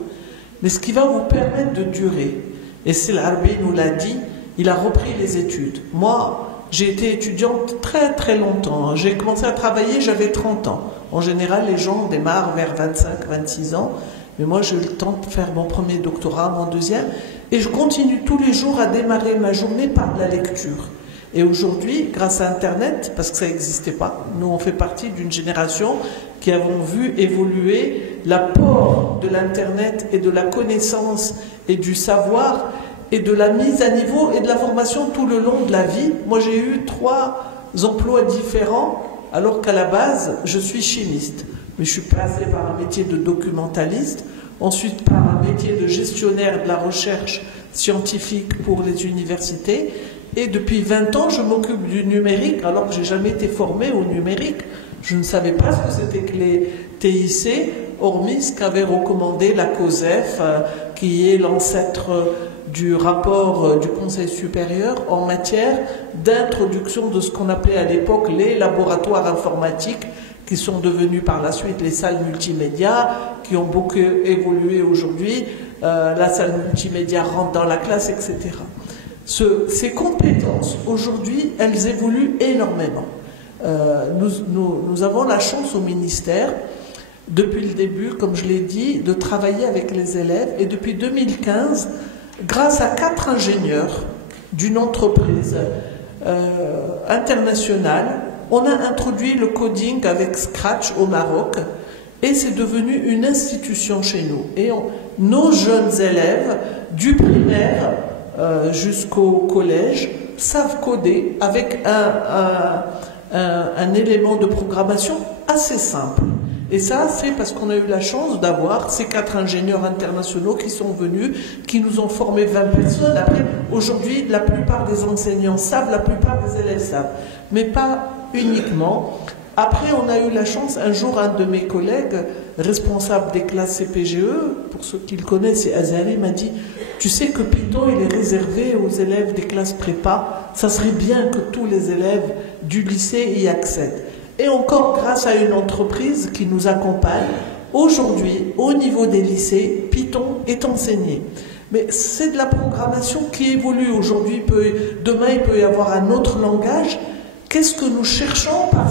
mais ce qui va vous permettre de durer, et c'est l'Arbi nous l'a dit, il a repris les études. Moi, j'ai été étudiante très très longtemps. J'ai commencé à travailler, j'avais 30 ans. En général, les gens démarrent vers 25-26 ans. Mais moi, j'ai eu le temps de faire mon premier doctorat, mon deuxième. Et je continue tous les jours à démarrer ma journée par de la lecture. Et aujourd'hui, grâce à Internet, parce que ça n'existait pas, nous on fait partie d'une génération qui avons vu évoluer l'apport de l'Internet et de la connaissance et du savoir et de la mise à niveau et de la formation tout le long de la vie. Moi, j'ai eu 3 emplois différents, alors qu'à la base, je suis chimiste. Mais je suis passée par un métier de documentaliste, ensuite par un métier de gestionnaire de la recherche scientifique pour les universités. Et depuis 20 ans, je m'occupe du numérique, alors que je n'ai jamais été formée au numérique. Je ne savais pas ce que c'était que les TIC, hormis ce qu'avait recommandé la COSEF, qui est l'ancêtre du rapport du Conseil supérieur en matière d'introduction de ce qu'on appelait à l'époque les laboratoires informatiques, qui sont devenus par la suite les salles multimédia, qui ont beaucoup évolué aujourd'hui. La salle multimédia rentre dans la classe, etc. Ces compétences, aujourd'hui, elles évoluent énormément. Nous avons la chance au ministère, depuis le début, comme je l'ai dit, de travailler avec les élèves. Et depuis 2015, grâce à 4 ingénieurs d'une entreprise internationale, on a introduit le coding avec Scratch au Maroc. et c'est devenu une institution chez nous. Et nos jeunes élèves, du primaire jusqu'au collège, savent coder avec un élément de programmation assez simple. Et ça, c'est parce qu'on a eu la chance d'avoir ces 4 ingénieurs internationaux qui sont venus, qui nous ont formé 20 personnes. Après, aujourd'hui, la plupart des enseignants savent, la plupart des élèves savent, mais pas uniquement. Après, on a eu la chance, un jour, un de mes collègues, responsable des classes CPGE, pour ceux qui le connaissent, c'est Azari, m'a dit « Tu sais que Python, il est réservé aux élèves des classes prépa, ça serait bien que tous les élèves du lycée y accèdent. » Et encore, grâce à une entreprise qui nous accompagne, aujourd'hui, au niveau des lycées, Python est enseigné. Mais c'est de la programmation qui évolue aujourd'hui. Demain, il peut y avoir un autre langage. Qu'est-ce que nous cherchons par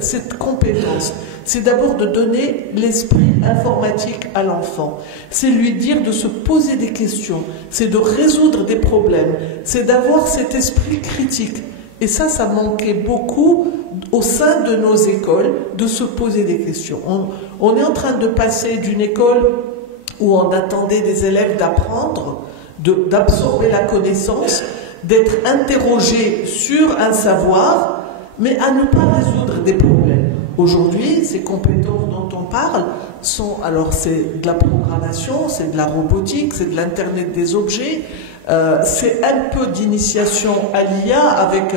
cette compétence? C'est d'abord de donner l'esprit informatique à l'enfant. C'est lui dire de se poser des questions. C'est de résoudre des problèmes. C'est d'avoir cet esprit critique. Et ça manquait beaucoup au sein de nos écoles, de se poser des questions. On est en train de passer d'une école où on attendait des élèves d'apprendre, d'absorber la connaissance, d'être interrogés sur un savoir, mais à ne pas résoudre des problèmes. Aujourd'hui, ces compétences dont on parle sont, alors c'est de la programmation, c'est de la robotique, c'est de l'Internet des objets, c'est un peu d'initiation à l'IA avec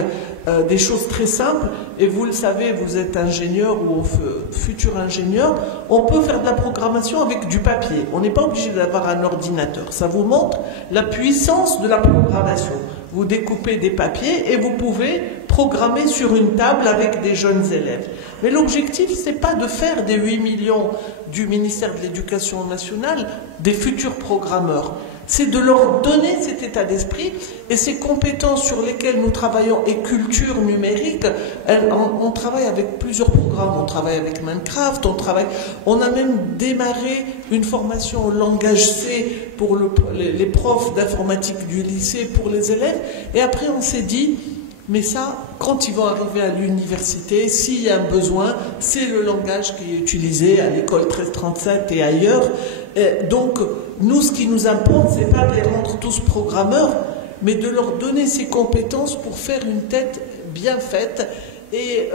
des choses très simples. Et vous le savez, vous êtes ingénieur ou futur ingénieur, on peut faire de la programmation avec du papier. On n'est pas obligé d'avoir un ordinateur. Ça vous montre la puissance de la programmation. Vous découpez des papiers et vous pouvez programmer sur une table avec des jeunes élèves. Mais l'objectif, c'est pas de faire des 8 millions du ministère de l'Éducation nationale des futurs programmeurs. C'est de leur donner cet état d'esprit et ces compétences sur lesquelles nous travaillons et culture numérique. On travaille avec plusieurs programmes. On travaille avec Minecraft, on a même démarré une formation au langage C pour les profs d'informatique du lycée, pour les élèves. Et après, on s'est dit, mais ça, quand ils vont arriver à l'université, s'il y a un besoin, c'est le langage qui est utilisé à l'école 1337 et ailleurs. Et donc, nous, ce qui nous importe, c'est pas de les rendre tous programmeurs, mais de leur donner ces compétences pour faire une tête bien faite. Et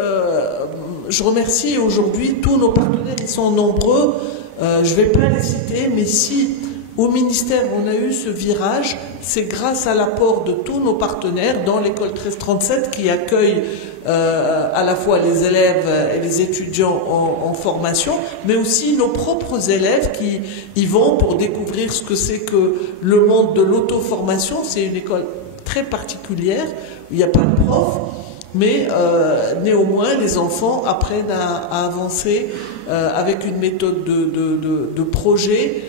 je remercie aujourd'hui tous nos partenaires, ils sont nombreux, je ne vais pas les citer, mais si au ministère on a eu ce virage, c'est grâce à l'apport de tous nos partenaires dans l'école 1337 qui accueille à la fois les élèves et les étudiants en formation, mais aussi nos propres élèves qui y vont pour découvrir ce que c'est que le monde de l'auto-formation. C'est une école très particulière, il n'y a pas de prof, mais néanmoins les enfants apprennent à avancer avec une méthode de projet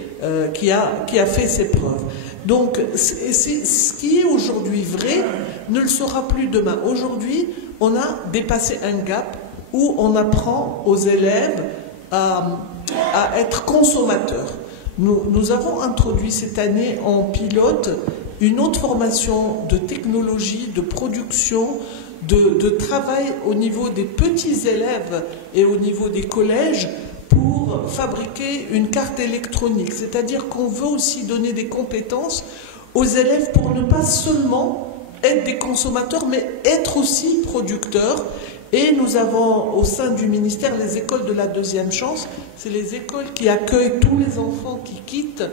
qui a fait ses preuves. Donc ce qui est aujourd'hui vrai ne le sera plus demain. Aujourd'hui, on a dépassé un gap où on apprend aux élèves à être consommateurs. Nous avons introduit cette année en pilote une autre formation de technologie, de production, de travail au niveau des petits élèves et au niveau des collèges pour fabriquer une carte électronique. C'est-à-dire qu'on veut aussi donner des compétences aux élèves pour ne pas seulement être des consommateurs, mais être aussi producteurs. Et nous avons au sein du ministère les écoles de la deuxième chance. C'est les écoles qui accueillent tous les enfants qui quittent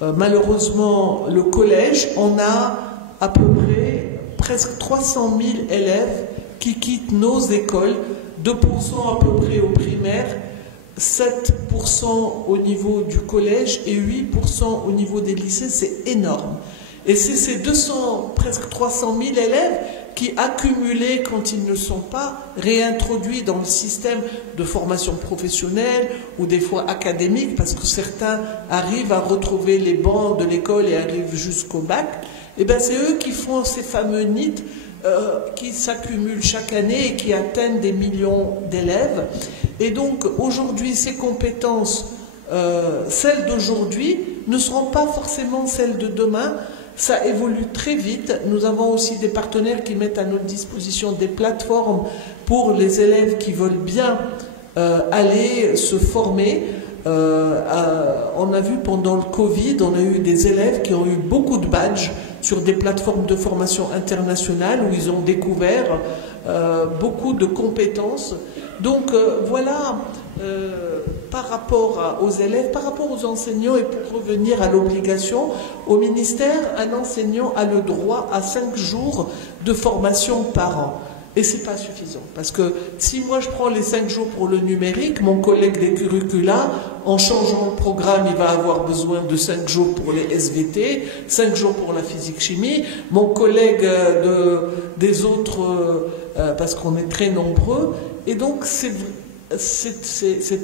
malheureusement le collège. On a à peu près presque 300 000 élèves qui quittent nos écoles, 2% à peu près au primaire, 7% au niveau du collège et 8% au niveau des lycées. C'est énorme. Et c'est ces presque 300 000 élèves qui, accumulés quand ils ne sont pas réintroduits dans le système de formation professionnelle ou des fois académique, parce que certains arrivent à retrouver les bancs de l'école et arrivent jusqu'au bac, et bien c'est eux qui font ces fameux NEET qui s'accumulent chaque année et qui atteignent des millions d'élèves. Et donc aujourd'hui, ces compétences, celles d'aujourd'hui, ne seront pas forcément celles de demain. Ça évolue très vite. Nous avons aussi des partenaires qui mettent à notre disposition des plateformes pour les élèves qui veulent bien aller se former. On a vu pendant le Covid, on a eu des élèves qui ont eu beaucoup de badges sur des plateformes de formation internationale où ils ont découvert beaucoup de compétences. Donc voilà, par rapport aux élèves, par rapport aux enseignants, et pour revenir à l'obligation, au ministère, un enseignant a le droit à 5 jours de formation par an. Et c'est pas suffisant. Parce que si moi je prends les 5 jours pour le numérique, mon collègue des curricula, en changeant le programme, il va avoir besoin de 5 jours pour les SVT, 5 jours pour la physique-chimie. Mon collègue des autres, parce qu'on est très nombreux. Et donc c'est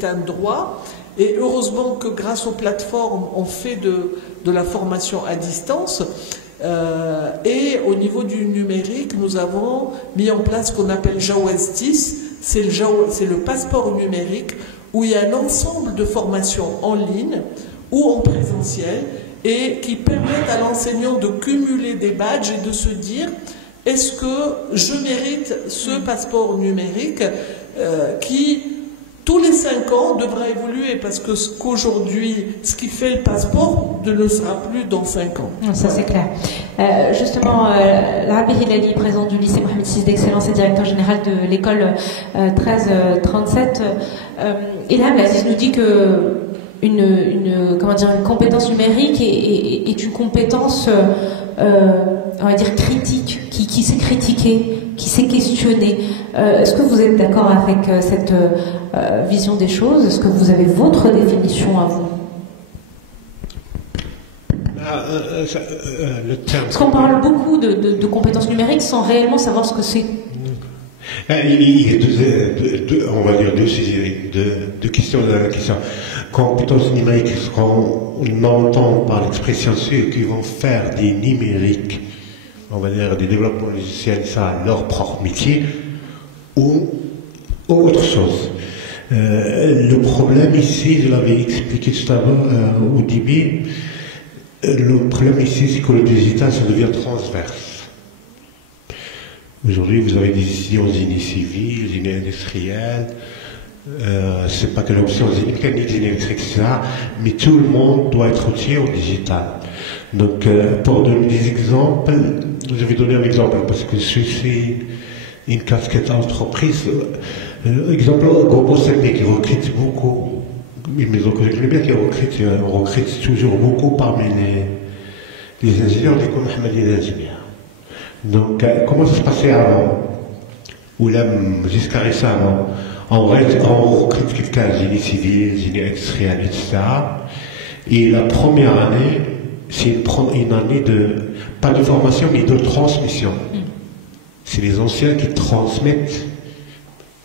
un droit. Et heureusement que grâce aux plateformes, on fait de la formation à distance. Et au niveau du numérique, nous avons mis en place ce qu'on appelle JAWEZ 10, c'est le passeport numérique où il y a un ensemble de formations en ligne ou en présentiel et qui permettent à l'enseignant de cumuler des badges et de se dire est-ce que je mérite ce passeport numérique qui tous les 5 ans devra évoluer parce que qu'aujourd'hui, ce qui fait le passeport ne le sera plus dans 5 ans. Ça c'est clair. Justement, Rabi Hilali, président du lycée Mohamed VI d'Excellence et directeur général de l'école 1337, Ilham Aziz nous dit que une compétence numérique est une compétence, on va dire, critique, qui sait critiquer, qui sait questionner. Est-ce que vous êtes d'accord avec cette vision des choses? Est-ce que vous avez votre définition à vous? Parce qu'on parle beaucoup de compétences numériques sans réellement savoir ce que c'est. Il y a on va dire deux questions dans la question. Compétences numériques, ce qu'on entend par l'expression ceux qui vont faire des numériques, on va dire des développements logiciels, ça leur propre métier, ou autre chose. Le problème ici, je l'avais expliqué tout à l'heure au début, le problème ici, c'est que le digital, ça devient transverse. Aujourd'hui, vous avez des décisions génie civil, génie industriel, c'est pas que l'option génie mécanique, génie électrique, etc. Mais tout le monde doit être outillé au digital. Donc, pour donner des exemples, je vais donner un exemple parce que je suis une casquette entreprise. Exemple, Groupe OCP qui recrute beaucoup. Mais on connaît bien qu'ils recrutent toujours beaucoup parmi les ingénieurs de l'école Mohammedia d'ingénieurs. Donc, comment ça se passait avant? Ou là, jusqu'à récemment, on recrute quelqu'un, génie civil, génie industriel, etc. Et la première année, c'est une année pas de formation, mais de transmission. C'est les anciens qui transmettent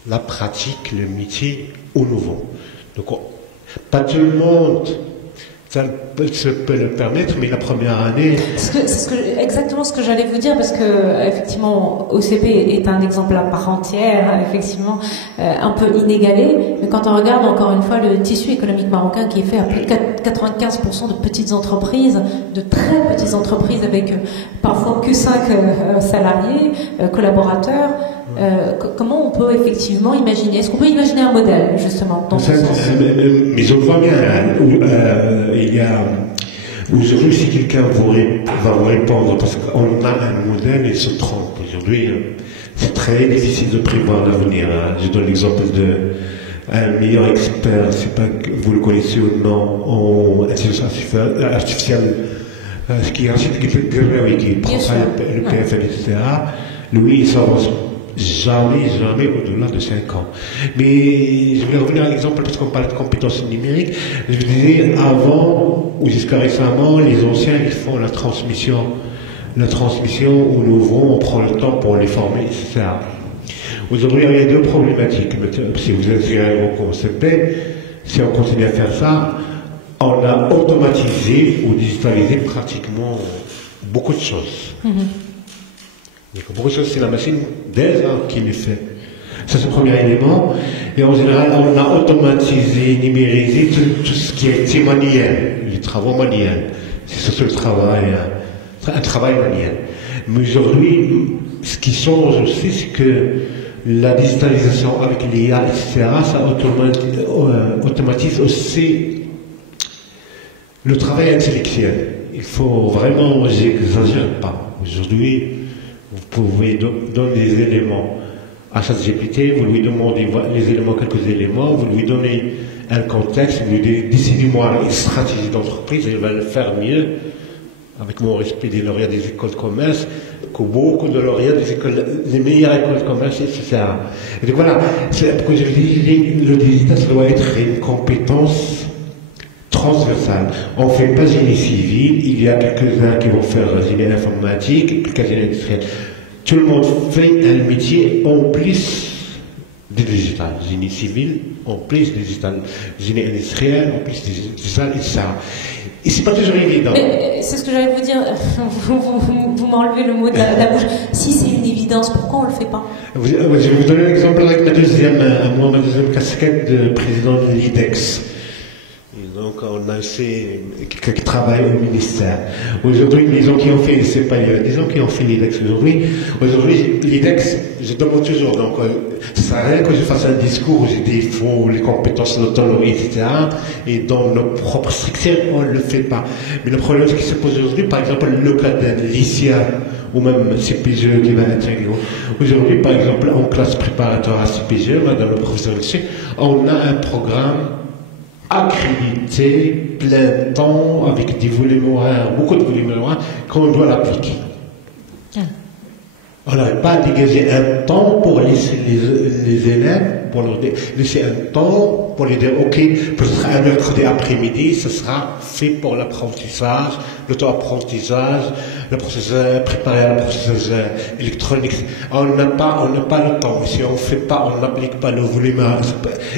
la pratique, le métier aux nouveaux. Donc, pas tout le monde se peut le permettre, mais la première année... Exactement ce que j'allais vous dire, parce que effectivement, OCP est un exemple à part entière, effectivement, un peu inégalé, mais quand on regarde encore une fois le tissu économique marocain qui est fait à plus de 95% de petites entreprises, de très petites entreprises avec parfois que 5 salariés, collaborateurs, comment on peut effectivement imaginer, est-ce qu'on peut imaginer un modèle justement dans ce sens? Mais je vois bien, il y a aujourd'hui si quelqu'un va vous répondre parce qu'on a un modèle et il se trompe. Aujourd'hui, c'est très difficile de prévoir l'avenir. Je donne l'exemple d'un meilleur expert, c'est pas que vous le connaissez ou non, en intelligence artificielle, ce qui est Rachid Guerraoui qui prend le PFL, etc. Lui, il s'avance jamais au-delà de 5 ans. Mais je vais revenir à l'exemple parce qu'on parle de compétences numériques. Je disais, avant ou jusqu'à récemment, les anciens ils font la transmission aux nouveaux, on prend le temps pour les former, etc. Aujourd'hui, il y a 2 problématiques. Si vous insérez au concept, si on continue à faire ça, on a automatisé ou digitalisé pratiquement beaucoup de choses. Beaucoup de choses, c'est la machine déjà qui les fait. Ça, c'est le premier élément. Et en général, on a automatisé, numérisé tout ce qui est manuel, les travaux manuels. C'est surtout le travail, un travail manuel. Mais aujourd'hui, ce qui change aussi, c'est que la digitalisation avec l'IA, etc., ça automatise aussi le travail intellectuel. Il faut vraiment, j'exagère pas. Aujourd'hui, vous pouvez donner des éléments à ChatGPT, vous lui demandez les éléments, quelques éléments, vous lui donnez un contexte, vous lui dites, décidez-moi une stratégie d'entreprise, il va le faire mieux, avec mon respect des lauréats des écoles de commerce, que beaucoup de lauréats des écoles, les meilleures écoles de commerce, etc. Et donc voilà, c'est pourquoi je dis, le digital, ça doit être une compétence transversale. On ne fait pas génie civil, il y a quelques-uns qui vont faire génie informatique, quelques génie industriel. Tout le monde fait un métier en plus du digital. Génie civil, en plus du digital. Génie industriel, en plus du digital, etc. Et c'est pas toujours évident. C'est ce que j'allais vous dire. Vous m'enlevez le mot de la bouche. Si c'est une évidence, pourquoi on ne le fait pas? Je vais vous donner un exemple avec ma deuxième casquette de président de l'IDEX. Et donc, on a aussi quelqu'un qui travaille au ministère. Aujourd'hui, les gens qui ont fait, c'est pas les gens qui ont fait l'IDEX aujourd'hui. Aujourd'hui, l'IDEX, je demande toujours, donc, ça sert à rien que je fasse un discours où j'ai dit, il faut les compétences, l'autonomie, etc. Et dans nos propres structures, on ne le fait pas. Mais le problème, ce qui se pose aujourd'hui, par exemple, le cas d'un lycéen, ou même CPGE qui va intégrer. Aujourd'hui, par exemple, en classe préparatoire à CPGE, dans le professeur lycée, on a un programme accrédité, plein temps, avec des volumes horaires, beaucoup de volumes horaires, qu'on doit l'appliquer. On n'arrive pas à dégager un temps pour laisser les élèves, pour leur laisser un temps pour leur dire, ok, peut-être un mercredi après-midi, ce sera fait pour l'apprentissage, l'auto-apprentissage, le processus préparé à l'apprentissage électronique. On n'a pas le temps. Si on fait pas, on n'applique pas le volume.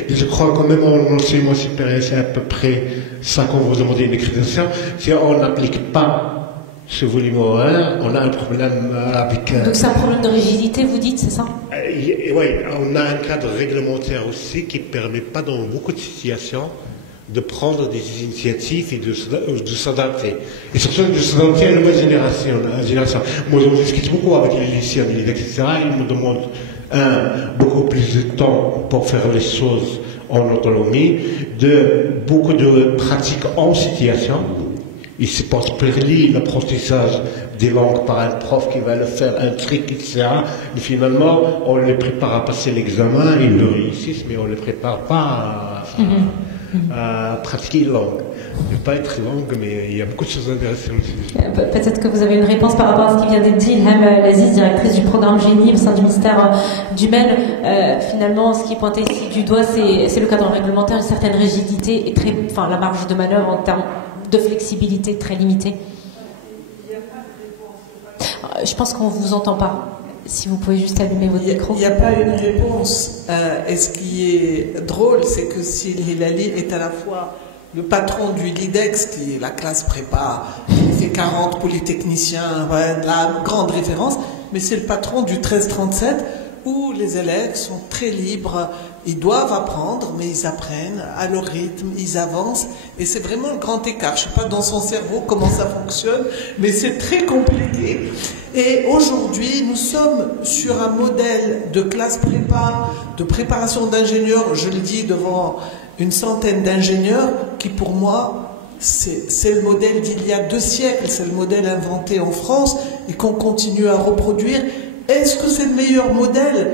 Je crois quand même en enseignement supérieur, c'est à peu près ça qu'on vous demande une accréditation. Si on n'applique pas ce volume horaire, on a un problème avec... Donc c'est un problème de rigidité, vous dites, c'est ça? Oui, on a un cadre réglementaire aussi qui ne permet pas dans beaucoup de situations de prendre des initiatives et de s'adapter. Et surtout de s'adapter à la nouvelle génération. Moi, je discute beaucoup avec les lycéens, etc. Ils me demandent, beaucoup plus de temps pour faire les choses en autonomie, beaucoup de pratiques en situation. Il se passe l'apprentissage des langues par un prof qui va le faire, un truc, etc. Mais finalement, on les prépare à passer l'examen, ils le réussissent, mais on ne les prépare pas à pratiquer une langue. Il ne peut pas être langue, mais il y a beaucoup de choses intéressantes aussi. Peut-être que vous avez une réponse par rapport à ce qui vient d'être dit. Ilham Laziz, directrice du programme Génie au sein du ministère du MEN. Finalement, ce qui est pointé ici du doigt, c'est le cadre réglementaire, une certaine rigidité et la marge de manœuvre en termes de flexibilité très limitée. Je pense qu'on ne vous entend pas. Si vous pouvez juste allumer votre micro. Il n'y a pas une réponse. Et ce qui est drôle, c'est que Syl Hilali est à la fois le patron du LIDEX, qui est la classe prépa, qui fait 40 polytechniciens, la grande référence, mais c'est le patron du 1337, où les élèves sont très libres, ils doivent apprendre, mais ils apprennent à leur rythme, ils avancent, et c'est vraiment le grand écart. Je ne sais pas dans son cerveau comment ça fonctionne, mais c'est très compliqué. Et aujourd'hui, nous sommes sur un modèle de classe prépa, de préparation d'ingénieurs, je le dis devant une centaine d'ingénieurs, qui pour moi, c'est le modèle d'il y a 2 siècles, c'est le modèle inventé en France, et qu'on continue à reproduire. Est-ce que c'est le meilleur modèle?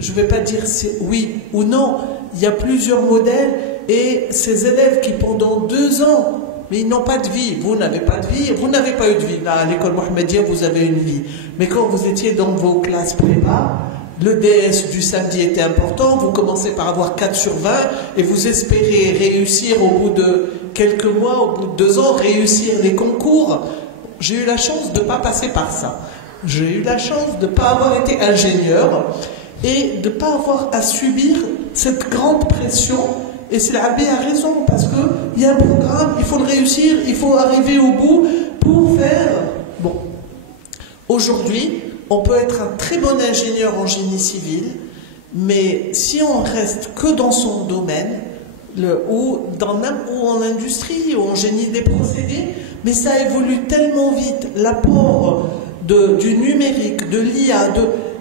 Je ne vais pas dire c'est oui ou non. Il y a plusieurs modèles et ces élèves qui pendant 2 ans, mais ils n'ont pas de vie. Vous n'avez pas de vie, vous n'avez pas eu de vie. Là, à l'école Mohammedia, vous avez une vie. Mais quand vous étiez dans vos classes prépa, le DS du samedi était important. Vous commencez par avoir 4 sur 20 et vous espérez réussir au bout de quelques mois, au bout de 2 ans, réussir les concours. J'ai eu la chance de ne pas passer par ça. J'ai eu la chance de ne pas avoir été ingénieur et de ne pas avoir à subir cette grande pression. Et c'est l'abbé a raison, parce qu'il y a un programme, il faut le réussir, il faut arriver au bout pour faire... Bon, aujourd'hui, on peut être un très bon ingénieur en génie civil, mais si on reste que dans son domaine, ou en industrie, ou en génie des procédés, mais ça évolue tellement vite, l'apport du numérique, de l'IA,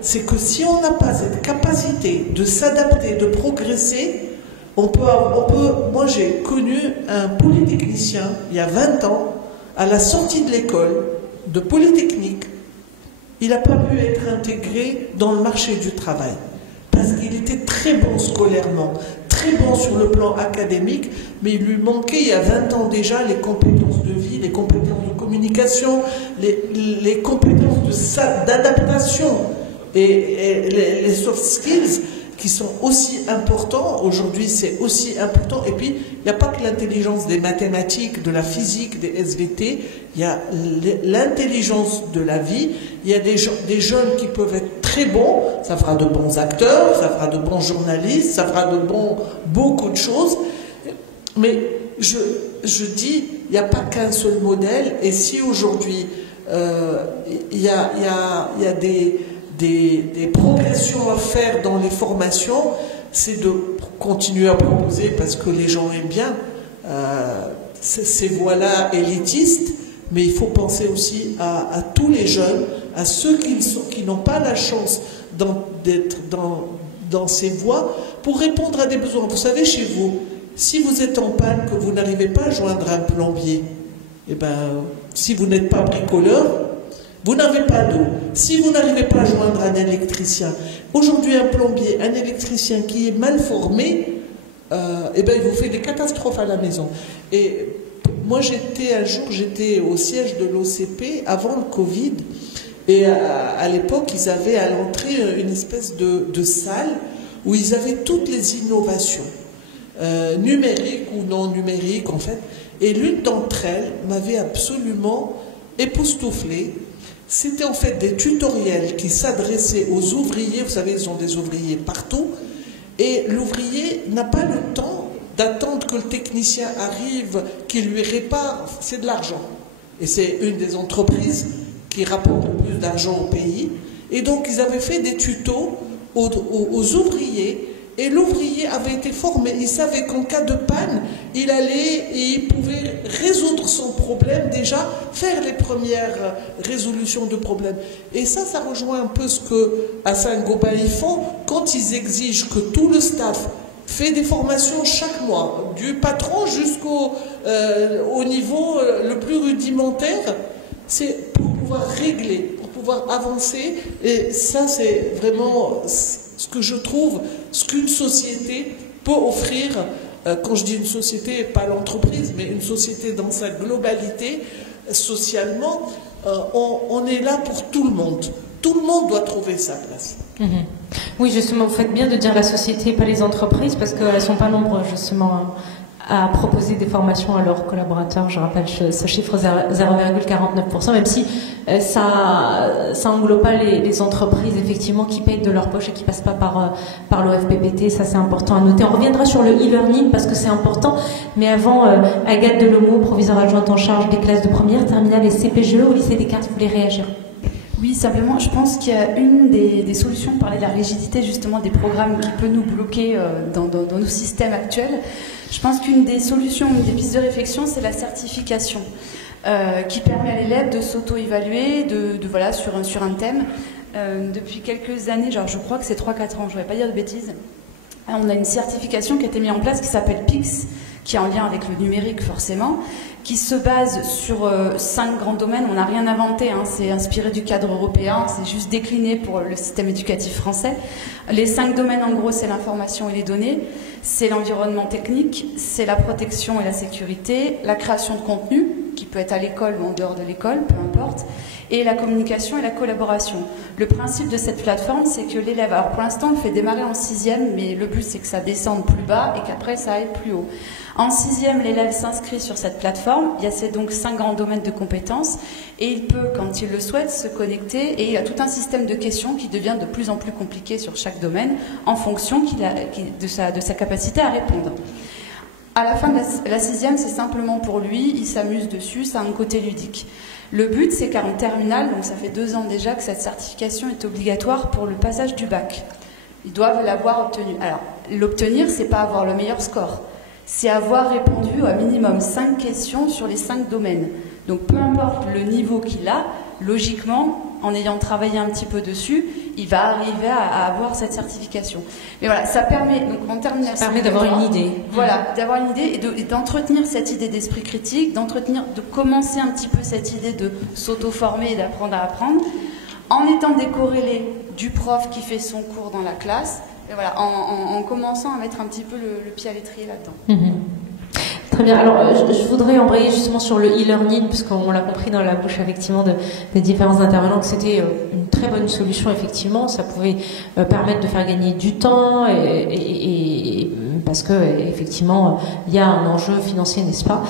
c'est que si on n'a pas cette capacité de s'adapter, de progresser, moi j'ai connu un polytechnicien il y a 20 ans, à la sortie de l'école de Polytechnique, il n'a pas pu être intégré dans le marché du travail, parce qu'il était très bon scolairement, très bon sur le plan académique, mais il lui manquait il y a 20 ans déjà les compétences de vie, les compétences de communication, les compétences d'adaptation et les soft skills qui sont aussi importants. Aujourd'hui, c'est aussi important. Et puis, il n'y a pas que l'intelligence des mathématiques, de la physique, des SVT, il y a l'intelligence de la vie. Il y a des jeunes qui peuvent être très bons, ça fera de bons acteurs, ça fera de bons journalistes, ça fera de beaucoup de choses. Mais je dis, il n'y a pas qu'un seul modèle. Et si aujourd'hui, il y a des progressions à faire dans les formations, c'est de continuer à proposer, parce que les gens aiment bien ces voies-là élitistes, mais il faut penser aussi à tous les jeunes, à ceux qui n'ont pas la chance d'être dans ces voies, pour répondre à des besoins. Vous savez, chez vous, si vous êtes en panne, que vous n'arrivez pas à joindre un plombier, eh ben, si vous n'êtes pas bricoleur, vous n'avez pas d'eau. Si vous n'arrivez pas à joindre un électricien, aujourd'hui un plombier, un électricien qui est mal formé, eh ben, il vous fait des catastrophes à la maison. Et moi j'étais au siège de l'OCP avant le Covid, et à l'époque ils avaient à l'entrée une espèce de salle où ils avaient toutes les innovations, numériques ou non numériques en fait, et l'une d'entre elles m'avait absolument époustouflée. C'était en fait des tutoriels qui s'adressaient aux ouvriers. Vous savez, ils ont des ouvriers partout. Et l'ouvrier n'a pas le temps d'attendre que le technicien arrive, qu'il lui répare. C'est de l'argent. Et c'est une des entreprises qui rapporte le plus d'argent au pays. Et donc, ils avaient fait des tutos aux ouvriers. Et l'ouvrier avait été formé, il savait qu'en cas de panne, il allait et il pouvait résoudre son problème déjà, faire les premières résolutions de problèmes. Et ça rejoint un peu ce qu'à Saint-Gobain ils font, quand ils exigent que tout le staff fait des formations chaque mois, du patron jusqu'au au niveau le plus rudimentaire, c'est pour pouvoir régler, pour pouvoir avancer. Et ça, c'est vraiment ce que je trouve, ce qu'une société peut offrir. Quand je dis une société, pas l'entreprise, mais une société dans sa globalité, socialement, on est là pour tout le monde. Tout le monde doit trouver sa place. Mmh. Oui, justement, vous faites bien de dire la société, pas les entreprises, parce qu'elles ne sont pas nombreuses, justement, à proposer des formations à leurs collaborateurs. Je rappelle ce chiffre 0,49%, même si ça englobe pas les entreprises, effectivement, qui payent de leur poche et qui passent pas par l'OFPPT. Ça, c'est important à noter. On reviendra sur le e-learning parce que c'est important. Mais avant, Agathe Delemo, proviseure adjointe en charge des classes de première, terminale et CPGE au lycée Descartes, vous voulez réagir? Oui, simplement, je pense qu'il y a une des solutions, parler de la rigidité justement des programmes qui peut nous bloquer dans nos systèmes actuels. Je pense qu'une des solutions, une des pistes de réflexion, c'est la certification qui permet à l'élève de s'auto-évaluer voilà, sur un thème. Depuis quelques années, genre, je crois que c'est 3-4 ans, je ne voudrais pas dire de bêtises, on a une certification qui a été mise en place qui s'appelle PIX, qui est en lien avec le numérique forcément, qui se base sur 5 grands domaines. On n'a rien inventé, hein, c'est inspiré du cadre européen, c'est juste décliné pour le système éducatif français. Les 5 domaines, en gros, c'est l'information et les données, c'est l'environnement technique, c'est la protection et la sécurité, la création de contenu, qui peut être à l'école ou en dehors de l'école, peu importe, et la communication et la collaboration. Le principe de cette plateforme, c'est que l'élève, alors pour l'instant, on le fait démarrer en 6e, mais le but, c'est que ça descende plus bas et qu'après, ça aille plus haut. En 6e, l'élève s'inscrit sur cette plateforme. Il y a donc 5 grands domaines de compétences et il peut, quand il le souhaite, se connecter et il y a tout un système de questions qui devient de plus en plus compliqué sur chaque domaine en fonction de sa capacité à répondre. À la fin de la 6e, c'est simplement pour lui, il s'amuse dessus, ça a un côté ludique. Le but, c'est qu'en terminale, donc ça fait 2 ans déjà que cette certification est obligatoire pour le passage du bac. Ils doivent l'avoir obtenue. Alors, l'obtenir, c'est pas avoir le meilleur score. C'est avoir répondu à minimum 5 questions sur les 5 domaines. Donc peu importe le niveau qu'il a, logiquement, en ayant travaillé un petit peu dessus, il va arriver à avoir cette certification. Mais voilà, ça permet, donc en termes ça permet d'avoir une idée. Voilà, d'avoir une idée et d'entretenir cette idée d'esprit critique, de commencer un petit peu cette idée de s'auto-former et d'apprendre à apprendre, en étant décorrélé du prof qui fait son cours dans la classe, et voilà, en commençant à mettre un petit peu le pied à l'étrier là-dedans. Très bien. Alors, je voudrais embrayer justement sur le e-learning, puisqu'on l'a compris dans la bouche effectivement des différents intervenants que c'était une très bonne solution effectivement. Ça pouvait permettre de faire gagner du temps et parce que effectivement il y a un enjeu financier, n'est-ce pas?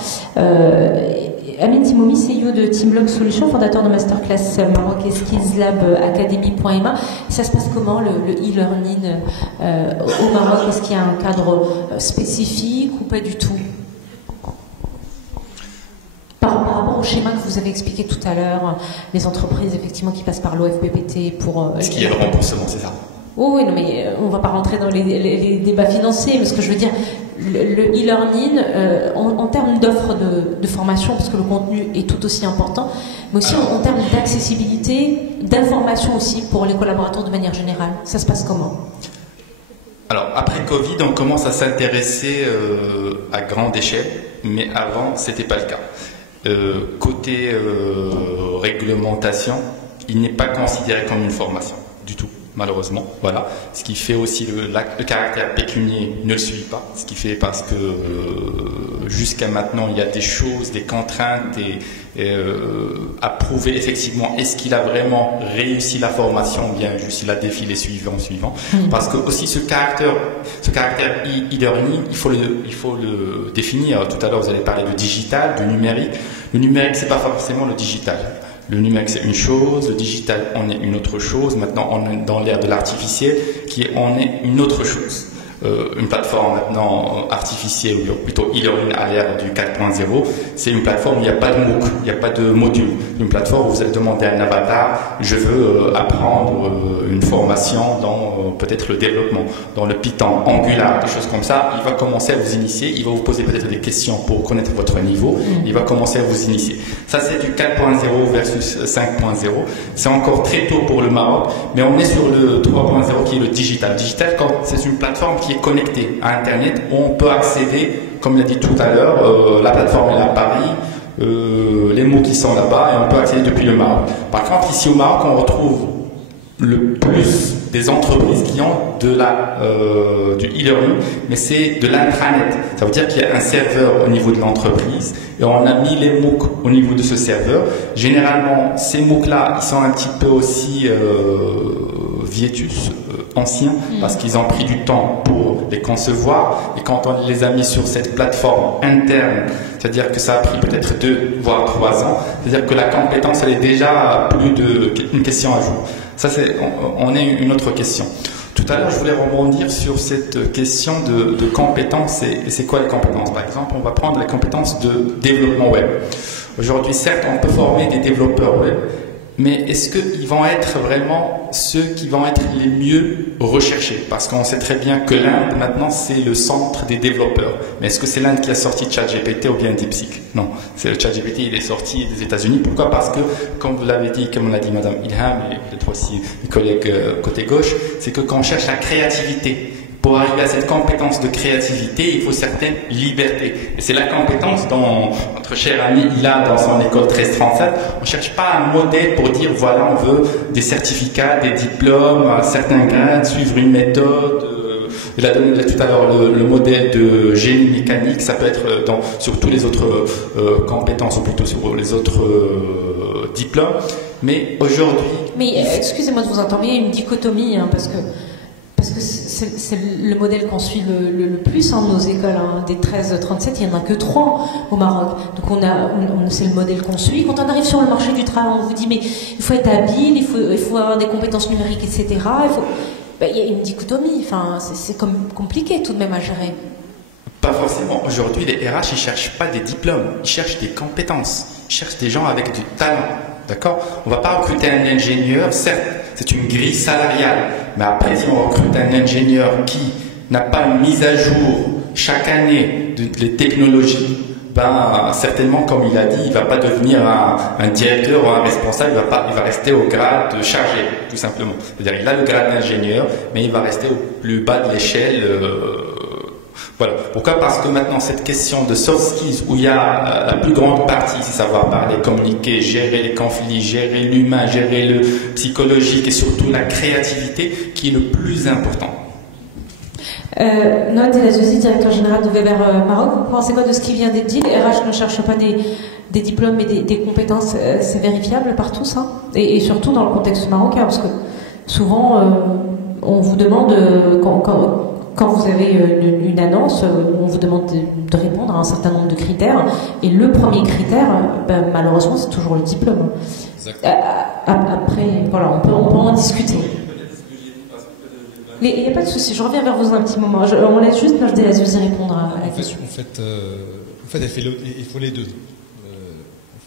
Amin Timoumi, CEO de Teamblog Solutions, fondateur de Masterclass Maroc et Skills Lab Academy.ma. Ça se passe comment le e-learning au Maroc? Est-ce qu'il y a un cadre spécifique ou pas du tout? Par rapport au schéma que vous avez expliqué tout à l'heure, les entreprises effectivement qui passent par l'OFPPT pour... Est-ce qu'il y a le remboursement, c'est ça? Oh, oui, non, mais on ne va pas rentrer dans les débats financiers, mais ce que je veux dire, le e-learning, en termes d'offres de formation, parce que le contenu est tout aussi important, mais aussi en termes d'accessibilité, d'information aussi pour les collaborateurs de manière générale. Ça se passe comment? Alors, après Covid, on commence à s'intéresser à grande échelle, mais avant, ce n'était pas le cas. Côté réglementation, il n'est pas considéré comme une formation du tout, malheureusement. Voilà. Ce qui fait aussi le caractère pécunier ne le suit pas. Ce qui fait parce que jusqu'à maintenant, il y a des choses, des contraintes à prouver effectivement est-ce qu'il a vraiment réussi la formation ou bien juste il a défilé suivant. Parce que aussi ce caractère e-learning, il faut le définir. Tout à l'heure, vous avez parlé de digital, de numérique. Le numérique, c'est pas forcément le digital. Le numérique, c'est une chose, le digital, on est une autre chose. Maintenant, on est dans l'ère de l'artificiel, on est une autre chose. Une plateforme maintenant artificielle, ou plutôt e-learning à l'ère du 4.0, c'est une plateforme où il n'y a pas de MOOC, il n'y a pas de module. Une plateforme où vous allez demander à un avatar, je veux apprendre une formation dans peut-être le développement, dans le Python, Angular, des choses comme ça. Il va commencer à vous initier, il va vous poser peut-être des questions pour connaître votre niveau, il va commencer à vous initier. Ça, c'est du 4.0 versus 5.0. C'est encore très tôt pour le Maroc, mais on est sur le 3.0 qui est le digital. Digital, c'est une plateforme qui est connectée à Internet, où on peut accéder, comme il a dit tout à l'heure, la plateforme est à Paris, les mots qui sont là-bas, et on peut accéder depuis le Maroc. Par contre, ici au Maroc, on retrouve le plus des entreprises qui ont du e-learning, mais c'est de l'intranet. Ça veut dire qu'il y a un serveur au niveau de l'entreprise et on a mis les MOOC au niveau de ce serveur. Généralement, ces MOOC-là, ils sont un petit peu aussi viétus, anciens, parce qu'ils ont pris du temps pour les concevoir, et quand on les a mis sur cette plateforme interne, c'est-à-dire que ça a pris peut-être 2 voire 3 ans, c'est-à-dire que la compétence, elle est déjà plus d'une question à jour. Ça, on est une autre question. Tout à l'heure, je voulais rebondir sur cette question de compétences, et c'est quoi les compétences? Par exemple, on va prendre les compétences de développement web. Aujourd'hui, certes, on peut former des développeurs web, mais est-ce qu'ils vont être vraiment ceux qui vont être les mieux recherchés? Parce qu'on sait très bien que l'Inde, maintenant, c'est le centre des développeurs. Mais est-ce que c'est l'Inde qui a sorti ChatGPT ou bien DeepSeek? Non, c'est le ChatGPT, il est sorti des États-Unis. Pourquoi? Parce que, comme vous l'avez dit, comme l'a dit Madame Ilham et peut-être aussi mes collègues côté gauche, c'est que quand on cherche la créativité, pour arriver à cette compétence de créativité, il faut certaines libertés. Et c'est la compétence dont notre cher ami il a dans son école 1337. On ne cherche pas un modèle pour dire voilà, on veut des certificats, des diplômes, certains grades, suivre une méthode. Il a donné tout à l'heure le modèle de génie mécanique. Ça peut être sur tous les autres compétences ou plutôt sur les autres diplômes. Mais aujourd'hui... Mais excusez-moi de vous entendre, il y a une dichotomie, hein, parce que c'est le modèle qu'on suit le plus dans nos écoles, hein. Des 13-37, il n'y en a que 3 au Maroc. Donc c'est le modèle qu'on suit. Quand on arrive sur le marché du travail, on vous dit mais il faut être habile, il faut avoir des compétences numériques, etc. Il y a une dichotomie, enfin, c'est compliqué tout de même à gérer. Pas forcément. Aujourd'hui, les RH, ils ne cherchent pas des diplômes, ils cherchent des compétences. Ils cherchent des gens avec du talent. D'accord? On ne va pas recruter un ingénieur, certes, c'est une grille salariale. Mais après, si on recrute un ingénieur qui n'a pas une mise à jour chaque année des technologies, ben, certainement, comme il a dit, il ne va pas devenir un directeur ou un responsable, il va rester au grade de chargé, tout simplement. C'est-à-dire, il a le grade d'ingénieur, mais il va rester au plus bas de l'échelle. Voilà. Pourquoi? Parce que maintenant, cette question de soft skills, où il y a la plus grande partie, c'est savoir parler, communiquer, gérer les conflits, gérer l'humain, gérer le psychologique et surtout la créativité, qui est le plus important. Noël Delazouzi, directeur général de Weber Maroc, vous pensez quoi de ce qui vient d'être dit? Les RH ne cherchent pas des diplômes mais des compétences, c'est vérifiable par tous, hein, et surtout dans le contexte marocain, parce que souvent on vous demande, quand vous avez une annonce, on vous demande de répondre à un certain nombre de critères, et le premier critère, ben, malheureusement, c'est toujours le diplôme. Après, voilà, on peut en discuter. Il n'y a pas de souci, je reviens vers vous dans un petit moment. On laisse juste Noël Delazouzi répondre à la question. En fait, il faut les deux.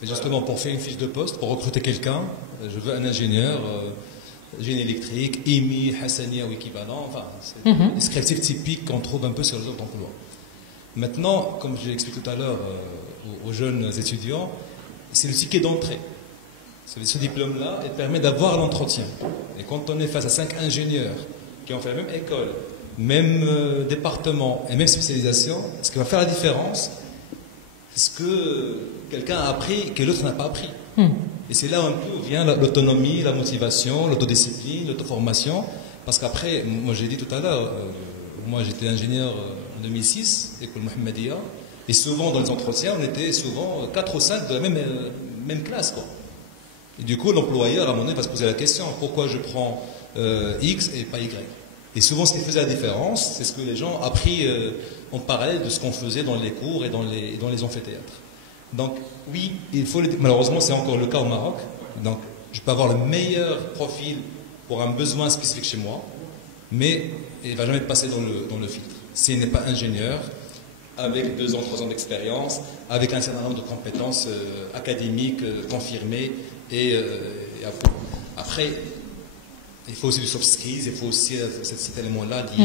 Justement, pour faire une fiche de poste, pour recruter quelqu'un, je veux un ingénieur, génie électrique, IMI, Hassania ou équivalent, enfin, c'est un descriptif typique qu'on trouve un peu sur les offres d'emploi. Maintenant, comme je l'ai expliqué tout à l'heure aux jeunes étudiants, c'est le ticket d'entrée. Ce diplôme-là, il permet d'avoir l'entretien. Et quand on est face à 5 ingénieurs qui ont fait la même école, même département et même spécialisation, ce qui va faire la différence, c'est ce que quelqu'un a appris que l'autre n'a pas appris. Et c'est là un peu où vient l'autonomie, la motivation, l'autodiscipline, l'auto-formation. Parce qu'après, moi j'ai dit tout à l'heure, moi j'étais ingénieur en 2006, école Mohammedia, et souvent dans les entretiens, on était souvent 4 ou 5 de la même classe, quoi. Et du coup, l'employeur, à un moment donné, va se poser la question, pourquoi je prends X et pas Y? Et souvent, ce qui faisait la différence, c'est ce que les gens ont appris en parallèle de ce qu'on faisait dans les cours et dans les amphithéâtres. Donc, oui, malheureusement, c'est encore le cas au Maroc. Donc, je peux avoir le meilleur profil pour un besoin spécifique chez moi, mais il ne va jamais passer dans le filtre. S'il n'est pas ingénieur, avec 2 ans, 3 ans d'expérience, avec un certain nombre de compétences académiques confirmées, et après, il faut aussi du soft skills, il faut aussi cet élément-là lié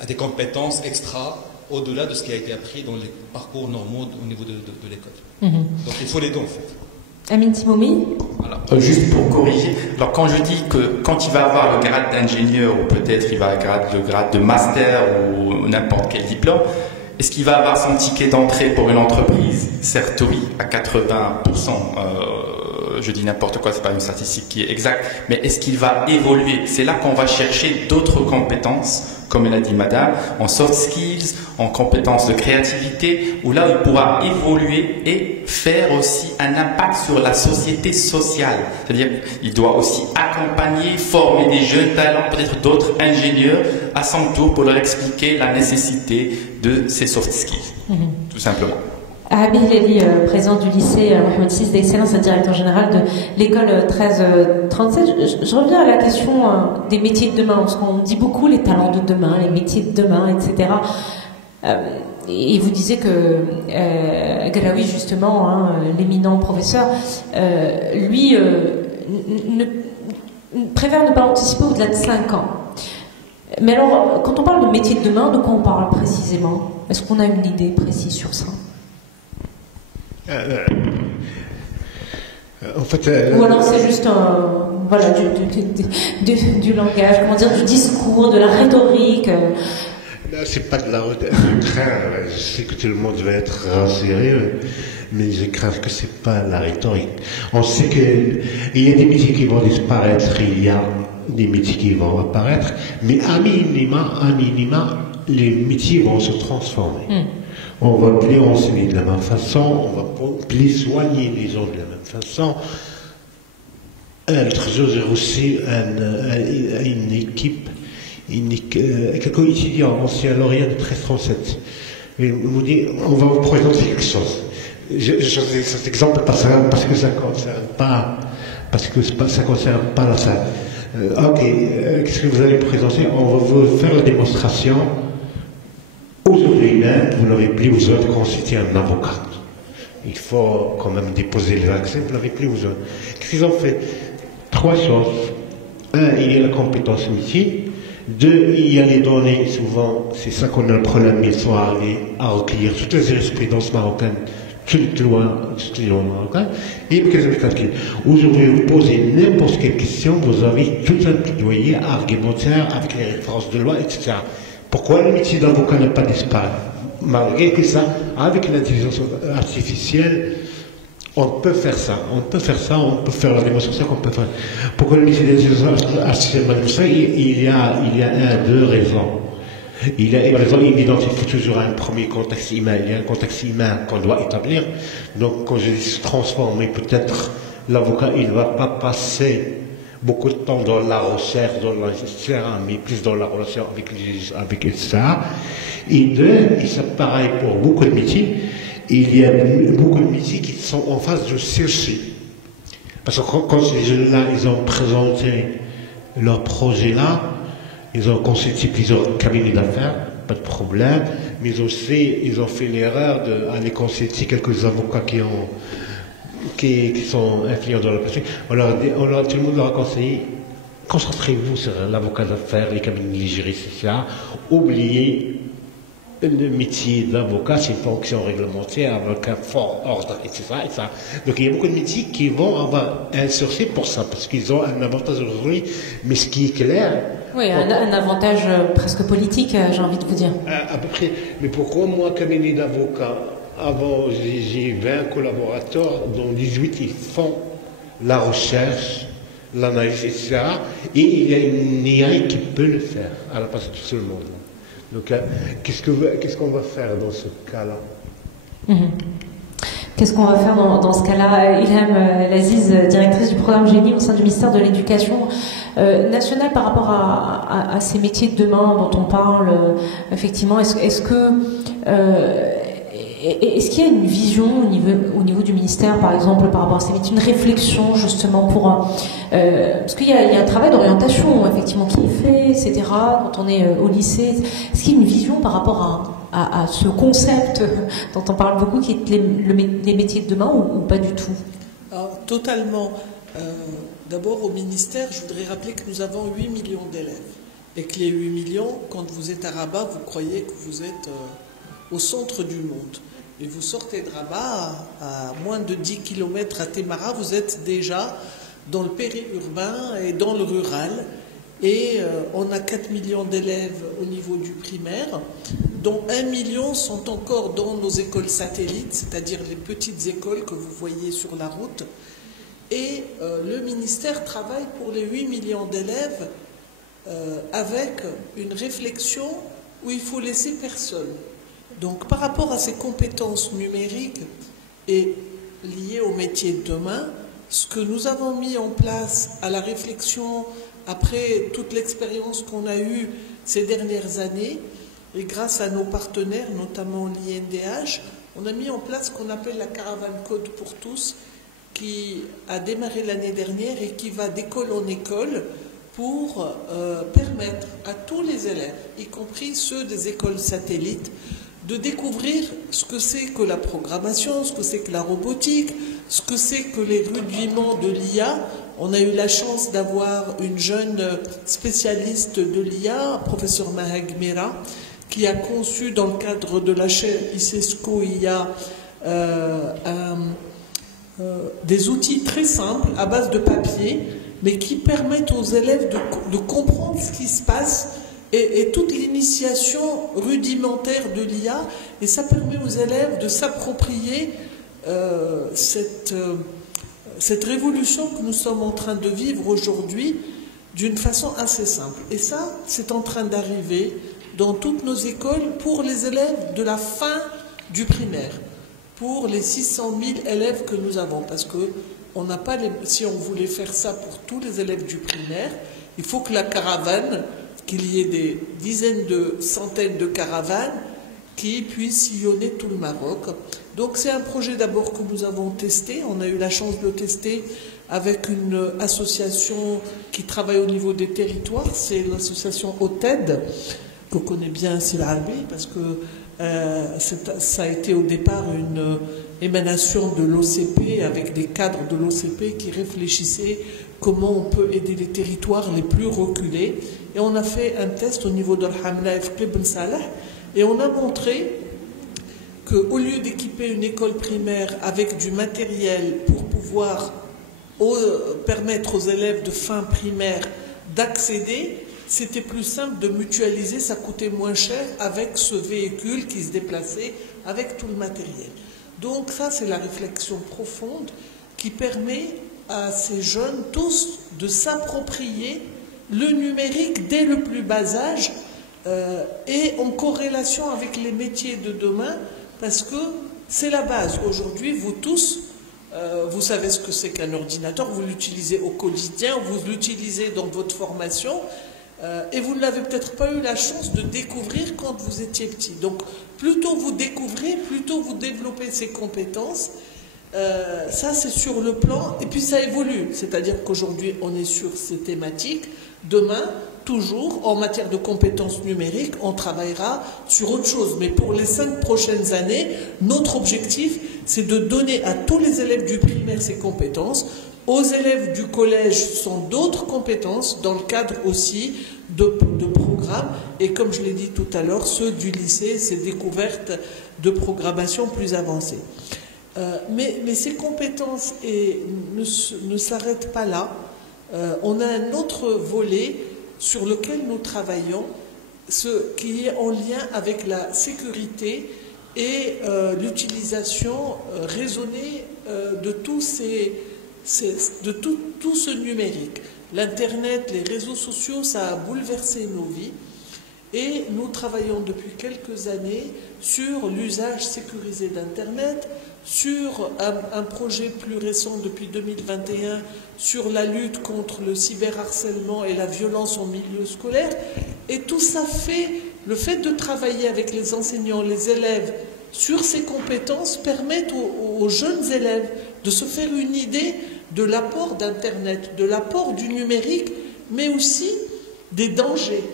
à des compétences extra, au-delà de ce qui a été appris dans les parcours normaux au niveau de l'école. Donc il faut les deux en fait. Amin Timoumi. Voilà. Juste pour corriger, alors quand je dis que quand il va avoir le grade d'ingénieur ou peut-être il va avoir le grade de master ou n'importe quel diplôme, est-ce qu'il va avoir son ticket d'entrée pour une entreprise? Certes oui, à 80%. Je dis n'importe quoi, c'est pas une statistique qui est exacte, mais est-ce qu'il va évoluer? C'est là qu'on va chercher d'autres compétences, comme elle a dit madame, en soft skills, en compétences de créativité, où là il pourra évoluer et faire aussi un impact sur la société sociale. C'est-à-dire il doit aussi accompagner, former des jeunes talents, peut-être d'autres ingénieurs, à son tour pour leur expliquer la nécessité de ces soft skills, tout simplement. Habib Lely, président du lycée Mohamed VI d'excellence et directeur général de l'école 1337. Je reviens à la question des métiers de demain, parce qu'on dit beaucoup les talents de demain, les métiers de demain, etc. Et vous disiez que Galaoui, justement, l'éminent professeur, lui, préfère ne pas anticiper au-delà de 5 ans. Mais alors, quand on parle de métiers de demain, de quoi on parle précisément? Est-ce qu'on a une idée précise sur ça? En fait, ou alors c'est juste voilà, du langage, comment dire, du discours, de la rhétorique. C'est pas de la rhétorique. Je crains, je sais que tout le monde va être sérieux, mais je crains que c'est pas la rhétorique. On sait qu'il y a des métiers qui vont disparaître, il y a des métiers qui vont apparaître, mais à minima, les métiers vont se transformer. On va plus enseigner de la même façon, on va plus soigner les gens de la même façon. L'autre jour, j'ai reçu une équipe, quelques étudiants anciens lauréats de 1337. Ils m'ont dit, on va vous présenter quelque chose. Je fais cet exemple parce que ça concerne pas, ça concerne pas la salle. Ok, qu'est-ce que vous allez présenter? On va vous faire la démonstration. Aujourd'hui même, vous n'avez plus besoin de constituer un avocat. Il faut quand même déposer les accès, vous n'avez plus besoin. Qu'est-ce qu'ils ont fait? 3 choses. 1, il y a la compétence métier. Deux, il y a les données, souvent, c'est ça qu'on a le problème, ils sont arrivés à recueillir toutes les jurisprudences marocaines, toutes les lois marocaines, et quelques calculs. Aujourd'hui, vous posez n'importe quelle question, vous avez tout un plaidoyer argumentaire avec les références de loi, etc. Pourquoi le métier d'avocat n'a pas disparu? Malgré que ça, avec l'intelligence artificielle, on peut faire ça, on peut faire la démonstration qu'on peut faire. Pourquoi le métier d'intelligence artificielle va disparu? Il y a deux raisons. Il y a une raison, il identifie toujours un premier contexte humain, il y a un contexte humain qu'on doit établir. Donc, quand je dis se transformer, peut-être l'avocat, il ne va pas passer beaucoup de temps dans la recherche, etc., mais plus dans la relation avec ça. Et deux, et c'est pareil pour beaucoup de métiers, il y a beaucoup de métiers qui sont en phase de chercher. Parce que quand ces jeunes-là, ils ont présenté leur projet-là, ils ont constitué plusieurs cabinets d'affaires, pas de problème, mais ils ont fait l'erreur d'aller constituer quelques avocats qui sont influents dans la pratique. Tout le monde leur a conseillé, concentrez-vous sur l'avocat d'affaires, les cabinets de juristes, etc. Oubliez le métier d'avocat, c'est une fonction réglementaire avec un fort ordre, etc., etc. Donc il y a beaucoup de métiers qui vont avoir un sursis pour ça, parce qu'ils ont un avantage aujourd'hui, mais ce qui est clair... Oui, un avantage presque politique, j'ai envie de vous dire. À peu près. Mais pourquoi moi, cabinet d'avocat, avant, j'ai 20 collaborateurs, dont 18 ils font la recherche, l'analyse, etc. Et il y a une IA qui peut le faire à la place de tout le monde. Donc, qu'est-ce qu'on va faire dans ce cas-là? Qu'est-ce qu'on va faire dans ce cas-là? Ilham Laziz, directrice du programme Génie au sein du ministère de l'Éducation nationale, par rapport à ces métiers de demain dont on parle, effectivement, est-ce qu'il y a une vision au niveau du ministère, par exemple, par rapport à ces métiers, une réflexion justement pour... parce qu'il y a un travail d'orientation, effectivement, qui est fait, etc., quand on est au lycée. Est-ce qu'il y a une vision par rapport à ce concept dont on parle beaucoup, qui est les métiers de demain, ou pas du tout? Alors, totalement. D'abord, au ministère, je voudrais rappeler que nous avons 8 millions d'élèves. Et que les 8 millions, quand vous êtes à Rabat, vous croyez que vous êtes au centre du monde. Et vous sortez de Rabat, à moins de 10 km à Témara, vous êtes déjà dans le périurbain et dans le rural. Et on a 4 millions d'élèves au niveau du primaire, dont 1 million sont encore dans nos écoles satellites, c'est-à-dire les petites écoles que vous voyez sur la route. Et le ministère travaille pour les 8 millions d'élèves avec une réflexion où il faut laisser personne. Donc par rapport à ces compétences numériques et liées au métier de demain, ce que nous avons mis en place à la réflexion après toute l'expérience qu'on a eue ces dernières années, et grâce à nos partenaires, notamment l'INDH, on a mis en place ce qu'on appelle la caravane Code pour tous, qui a démarré l'année dernière et qui va d'école en école pour permettre à tous les élèves, y compris ceux des écoles satellites, de découvrir ce que c'est que la programmation, ce que c'est que la robotique, ce que c'est que les rudiments de l'IA. On a eu la chance d'avoir une jeune spécialiste de l'IA, professeur Mahag Mera, qui a conçu dans le cadre de la chaire ICESCO IA des outils très simples à base de papier, mais qui permettent aux élèves de comprendre ce qui se passe et toute l'initiation rudimentaire de l'IA, et ça permet aux élèves de s'approprier cette révolution que nous sommes en train de vivre aujourd'hui d'une façon assez simple. Et ça, c'est en train d'arriver dans toutes nos écoles pour les élèves de la fin du primaire, pour les 600 000 élèves que nous avons, parce que on n'a pas si on voulait faire ça pour tous les élèves du primaire, il faut que la caravane, qu'il y ait des dizaines de centaines de caravanes qui puissent sillonner tout le Maroc. Donc c'est un projet d'abord que nous avons testé, on a eu la chance de le tester avec une association qui travaille au niveau des territoires, c'est l'association OTED, qu'on connaît bien, c'est l'Arabie, parce que ça a été au départ une émanation de l'OCP, avec des cadres de l'OCP qui réfléchissaient comment on peut aider les territoires les plus reculés. Et on a fait un test au niveau de l'Hamla Ibn Salah, et on a montré qu'au lieu d'équiper une école primaire avec du matériel pour pouvoir permettre aux élèves de fin primaire d'accéder, c'était plus simple de mutualiser, ça coûtait moins cher avec ce véhicule qui se déplaçait avec tout le matériel. Donc ça, c'est la réflexion profonde qui permet à ces jeunes tous de s'approprier le numérique dès le plus bas âge et en corrélation avec les métiers de demain, parce que c'est la base. Aujourd'hui, vous tous, vous savez ce que c'est qu'un ordinateur, vous l'utilisez au quotidien, vous l'utilisez dans votre formation, et vous ne l'avez peut-être pas eu la chance de découvrir quand vous étiez petit. Donc, plus tôt vous découvrez, plus tôt vous développez ces compétences. Ça, c'est sur le plan, et puis ça évolue. C'est-à-dire qu'aujourd'hui, on est sur ces thématiques. Demain, toujours, en matière de compétences numériques, on travaillera sur autre chose. Mais pour les 5 prochaines années, notre objectif, c'est de donner à tous les élèves du primaire ces compétences. Aux élèves du collège sont d'autres compétences, dans le cadre aussi de programmes. Et comme je l'ai dit tout à l'heure, ceux du lycée, ces découvertes de programmation plus avancées. Mais ces compétences ne s'arrêtent pas là. On a un autre volet sur lequel nous travaillons, ce qui est en lien avec la sécurité et l'utilisation raisonnée de tout ce numérique. L'Internet, les réseaux sociaux, ça a bouleversé nos vies. Et nous travaillons depuis quelques années sur l'usage sécurisé d'Internet, sur un projet plus récent depuis 2021 sur la lutte contre le cyberharcèlement et la violence en milieu scolaire. Et tout ça fait, le fait de travailler avec les enseignants, les élèves sur ces compétences permet aux jeunes élèves de se faire une idée de l'apport d'Internet, de l'apport du numérique, mais aussi des dangers,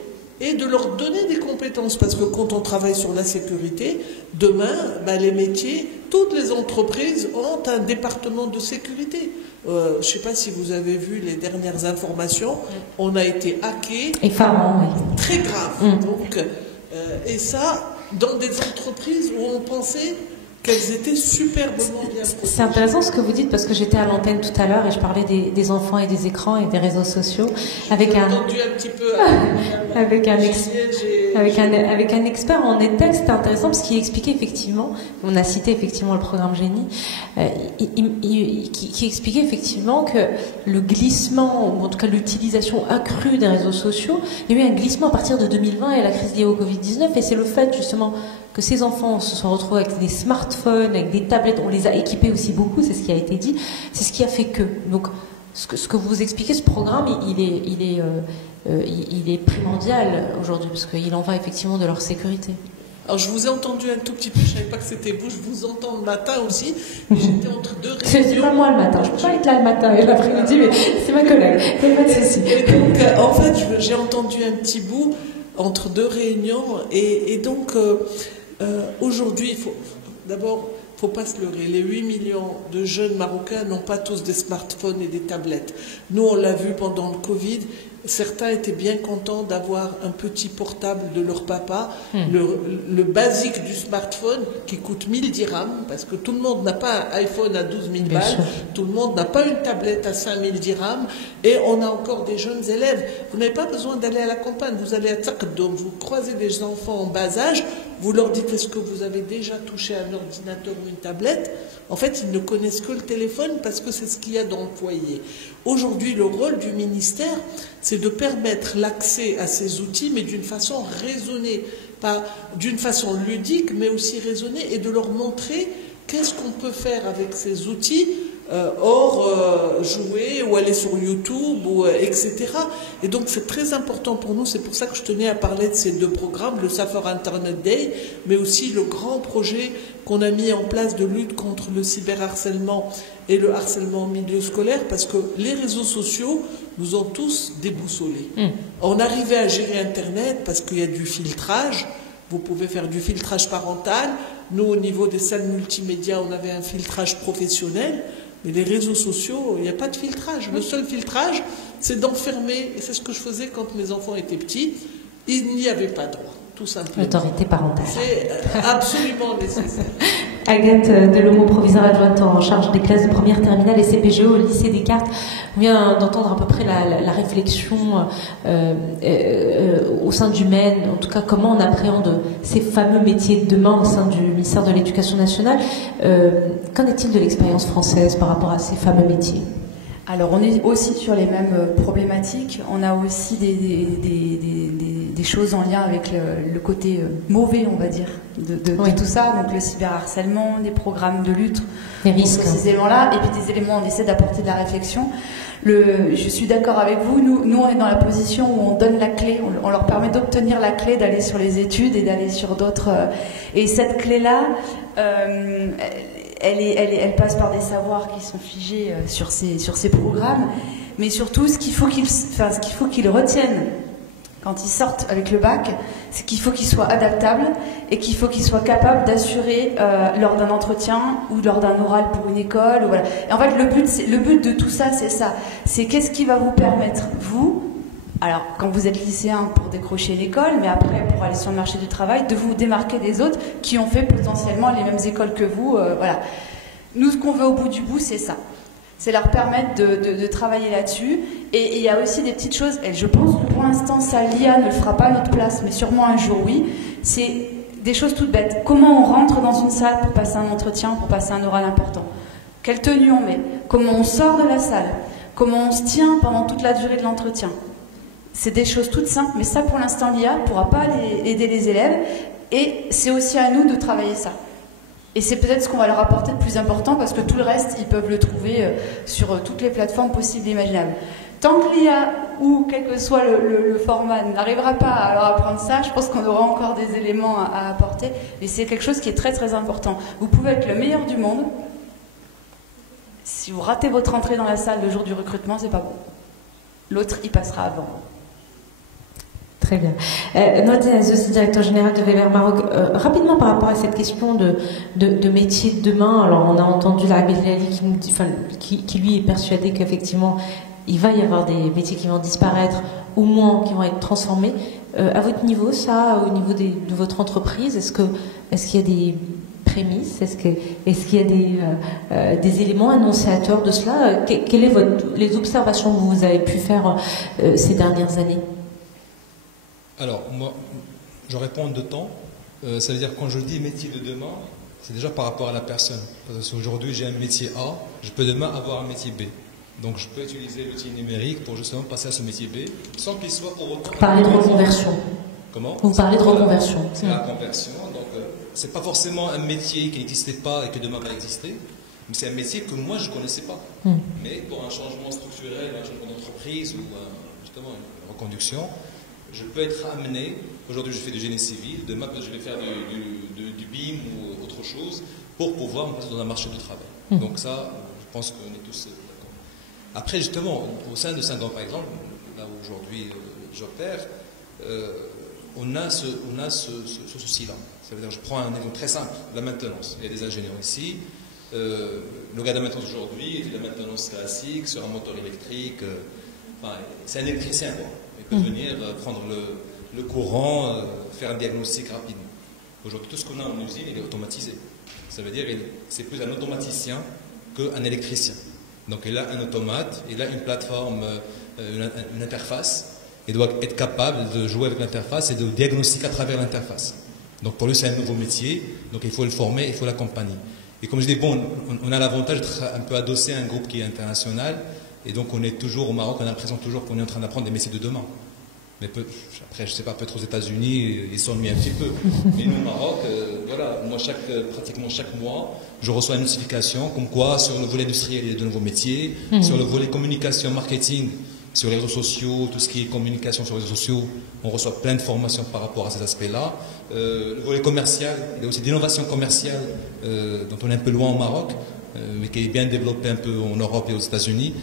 et de leur donner des compétences. Parce que quand on travaille sur la sécurité, demain, les métiers, toutes les entreprises ont un département de sécurité. Je ne sais pas si vous avez vu les dernières informations, on a été hacké. Effarant, oui. Très grave. Donc, et ça, dans des entreprises où on pensait qu'elles étaient superbement bien protégées. C'est intéressant ce que vous dites, parce que j'étais à l'antenne tout à l'heure et je parlais des enfants et des écrans et des réseaux sociaux avec un expert en EdTech. C'était intéressant parce qu'il expliquait effectivement, on a cité effectivement le programme Génie, qui expliquait effectivement que le glissement, ou en tout cas l'utilisation accrue des réseaux sociaux, il y a eu un glissement à partir de 2020 et la crise liée au Covid-19, et c'est le fait justement que ces enfants se sont retrouvés avec des smartphones, avec des tablettes, on les a équipés aussi beaucoup, c'est ce qui a été dit, c'est ce qui a fait que. Donc, ce que vous expliquez, ce programme, il est primordial aujourd'hui, parce qu'il en va effectivement de leur sécurité. Alors, je vous ai entendu un tout petit peu, je ne savais pas que c'était vous, je vous entends le matin aussi, mais j'étais entre deux réunions. C'est pas moi le matin, je ne peux pas être là le matin et l'après-midi, mais c'est ma collègue, il n'y a pas de souci. Et donc, en fait, j'ai entendu un petit bout entre deux réunions, et donc, aujourd'hui, d'abord, il ne faut pas se leurrer, les 8 millions de jeunes Marocains n'ont pas tous des smartphones et des tablettes. Nous, on l'a vu pendant le Covid, certains étaient bien contents d'avoir un petit portable de leur papa, le basique du smartphone qui coûte 1000 dirhams, parce que tout le monde n'a pas un iPhone à 12 000 balles, tout le monde n'a pas une tablette à 5000 dirhams, et on a encore des jeunes élèves. Vous n'avez pas besoin d'aller à la campagne, vous allez à Taqaddoum, vous croisez des enfants en bas âge, vous leur dites est-ce que vous avez déjà touché un ordinateur ou une tablette? En fait, ils ne connaissent que le téléphone parce que c'est ce qu'il y a dans le foyer. Aujourd'hui, le rôle du ministère, c'est de permettre l'accès à ces outils, mais d'une façon raisonnée, pas d'une façon ludique, mais aussi raisonnée, et de leur montrer qu'est-ce qu'on peut faire avec ces outils, hors jouer ou aller sur YouTube, etc. Et donc c'est très important pour nous, c'est pour ça que je tenais à parler de ces deux programmes, le Safar Internet Day, mais aussi le grand projet qu'on a mis en place de lutte contre le cyberharcèlement et le harcèlement en milieu scolaire, parce que les réseaux sociaux nous ont tous déboussolés. On arrivait à gérer Internet parce qu'il y a du filtrage, vous pouvez faire du filtrage parental, Nous, au niveau des salles multimédia, on avait un filtrage professionnel, mais les réseaux sociaux, il n'y a pas de filtrage. Le seul filtrage, c'est d'enfermer, et c'est ce que je faisais quand mes enfants étaient petits, il n'y avait pas droit, tout simplement. L'autorité parentale. C'est absolument nécessaire. Agathe Delomo, proviseure adjointe en charge des classes de première terminale et CPGE au lycée Descartes. On vient d'entendre à peu près la réflexion au sein du MEN, en tout cas comment on appréhende ces fameux métiers de demain au sein du ministère de l'Éducation nationale. Qu'en est-il de l'expérience française par rapport à ces fameux métiers ? Alors on est aussi sur les mêmes problématiques, on a aussi des choses en lien avec le côté mauvais, on va dire, de tout ça, donc le cyberharcèlement, des programmes de lutte contre ces éléments-là, et puis des éléments, on essaie d'apporter de la réflexion. Je suis d'accord avec vous, nous on est dans la position où on donne la clé, on leur permet d'obtenir la clé, d'aller sur les études et d'aller sur d'autres... et cette clé-là... Elle passe par des savoirs qui sont figés sur ces programmes, mais surtout ce qu'il faut qu'ils retiennent quand ils sortent avec le bac, c'est qu'il faut qu'ils soient adaptables et qu'il faut qu'ils soient capables d'assurer lors d'un entretien ou lors d'un oral pour une école. Voilà. Et en fait, le but de tout ça, c'est ça. C'est qu'est-ce qui va vous permettre, vous, alors quand vous êtes lycéen pour décrocher l'école, mais après pour aller sur le marché du travail, de vous démarquer des autres qui ont fait potentiellement les mêmes écoles que vous. Voilà. Nous, ce qu'on veut au bout du bout, c'est ça. C'est leur permettre de travailler là-dessus. Et il y a aussi des petites choses, et je pense que pour l'instant, ça, l'IA ne le fera pas à notre place, mais sûrement un jour, oui. C'est des choses toutes bêtes. Comment on rentre dans une salle pour passer un entretien, pour passer un oral important? Quelle tenue on met? Comment on sort de la salle? Comment on se tient pendant toute la durée de l'entretien? C'est des choses toutes simples, mais ça, pour l'instant, l'IA ne pourra pas aider les élèves. Et c'est aussi à nous de travailler ça. Et c'est peut-être ce qu'on va leur apporter de plus important, parce que tout le reste, ils peuvent le trouver sur toutes les plateformes possibles et imaginables. Tant que l'IA, ou quel que soit le format, n'arrivera pas à leur apprendre ça, je pense qu'on aura encore des éléments à apporter. Et c'est quelque chose qui est très très important. Vous pouvez être le meilleur du monde. Si vous ratez votre entrée dans la salle le jour du recrutement, c'est pas bon. L'autre, il passera avant. Très bien. Nourdine Azzouzi, directeur général de Weber Maroc. Rapidement par rapport à cette question de métier de demain, alors on a entendu la Belali qui lui est persuadé qu'effectivement il va y avoir des métiers qui vont disparaître ou moins qui vont être transformés. À votre niveau, ça, au niveau de votre entreprise, est-ce qu'il y a des prémices? Est-ce qu'il y a des éléments annonciateurs de cela? Quelles sont les observations que vous avez pu faire ces dernières années? Alors, moi, je réponds en deux temps. Ça veut dire, quand je dis métier de demain, c'est déjà par rapport à la personne. Parce qu'aujourd'hui, j'ai un métier A, je peux demain avoir un métier B. Donc, je peux utiliser l'outil numérique pour justement passer à ce métier B, sans qu'il soit pour autant... Parlez de reconversion. Comment? Vous parlez de reconversion. C'est la conversion. Donc, c'est pas forcément un métier qui n'existait pas et qui demain va exister, mais c'est un métier que moi, je ne connaissais pas. Mais pour un changement structurel, un changement d'entreprise ou justement une reconduction, je peux être amené, aujourd'hui je fais du génie civil, demain je vais faire du BIM ou autre chose, pour pouvoir me passer dans un marché du travail. Donc ça, je pense qu'on est tous d'accord. Après justement, au sein de Saint-Gand par exemple, là où aujourd'hui j'opère, on a ce souci-là. Ça veut dire, je prends un exemple très simple, la maintenance. Il y a des ingénieurs ici, le gars de la maintenance aujourd'hui, il fait de la maintenance classique, sur un moteur électrique, c'est un électricien quoi. Il peut venir prendre le courant, faire un diagnostic rapidement. Aujourd'hui, tout ce qu'on a en usine, il est automatisé. Ça veut dire que c'est plus un automaticien qu'un électricien. Donc il a un automate, il a une plateforme, une interface. Il doit être capable de jouer avec l'interface et de diagnostiquer à travers l'interface. Donc pour lui, c'est un nouveau métier, donc il faut le former, il faut l'accompagner. Et comme je dis, bon, on a l'avantage d'être un peu adossé à un groupe qui est international. Et donc on est toujours au Maroc, on a l'impression toujours qu'on est en train d'apprendre des métiers de demain. Mais après, je ne sais pas, peut-être aux États-Unis, ils s'ennuient un petit peu. Mais nous, au Maroc, voilà, moi, pratiquement chaque mois, je reçois une notification comme quoi, sur le volet industriel, il y a de nouveaux métiers, sur le volet communication, marketing, sur les réseaux sociaux, tout ce qui est communication sur les réseaux sociaux, on reçoit plein de formations par rapport à ces aspects-là. Le volet commercial, il y a aussi d'innovation commerciale, dont on est un peu loin au Maroc, mais qui est bien développé un peu en Europe et aux États-Unis.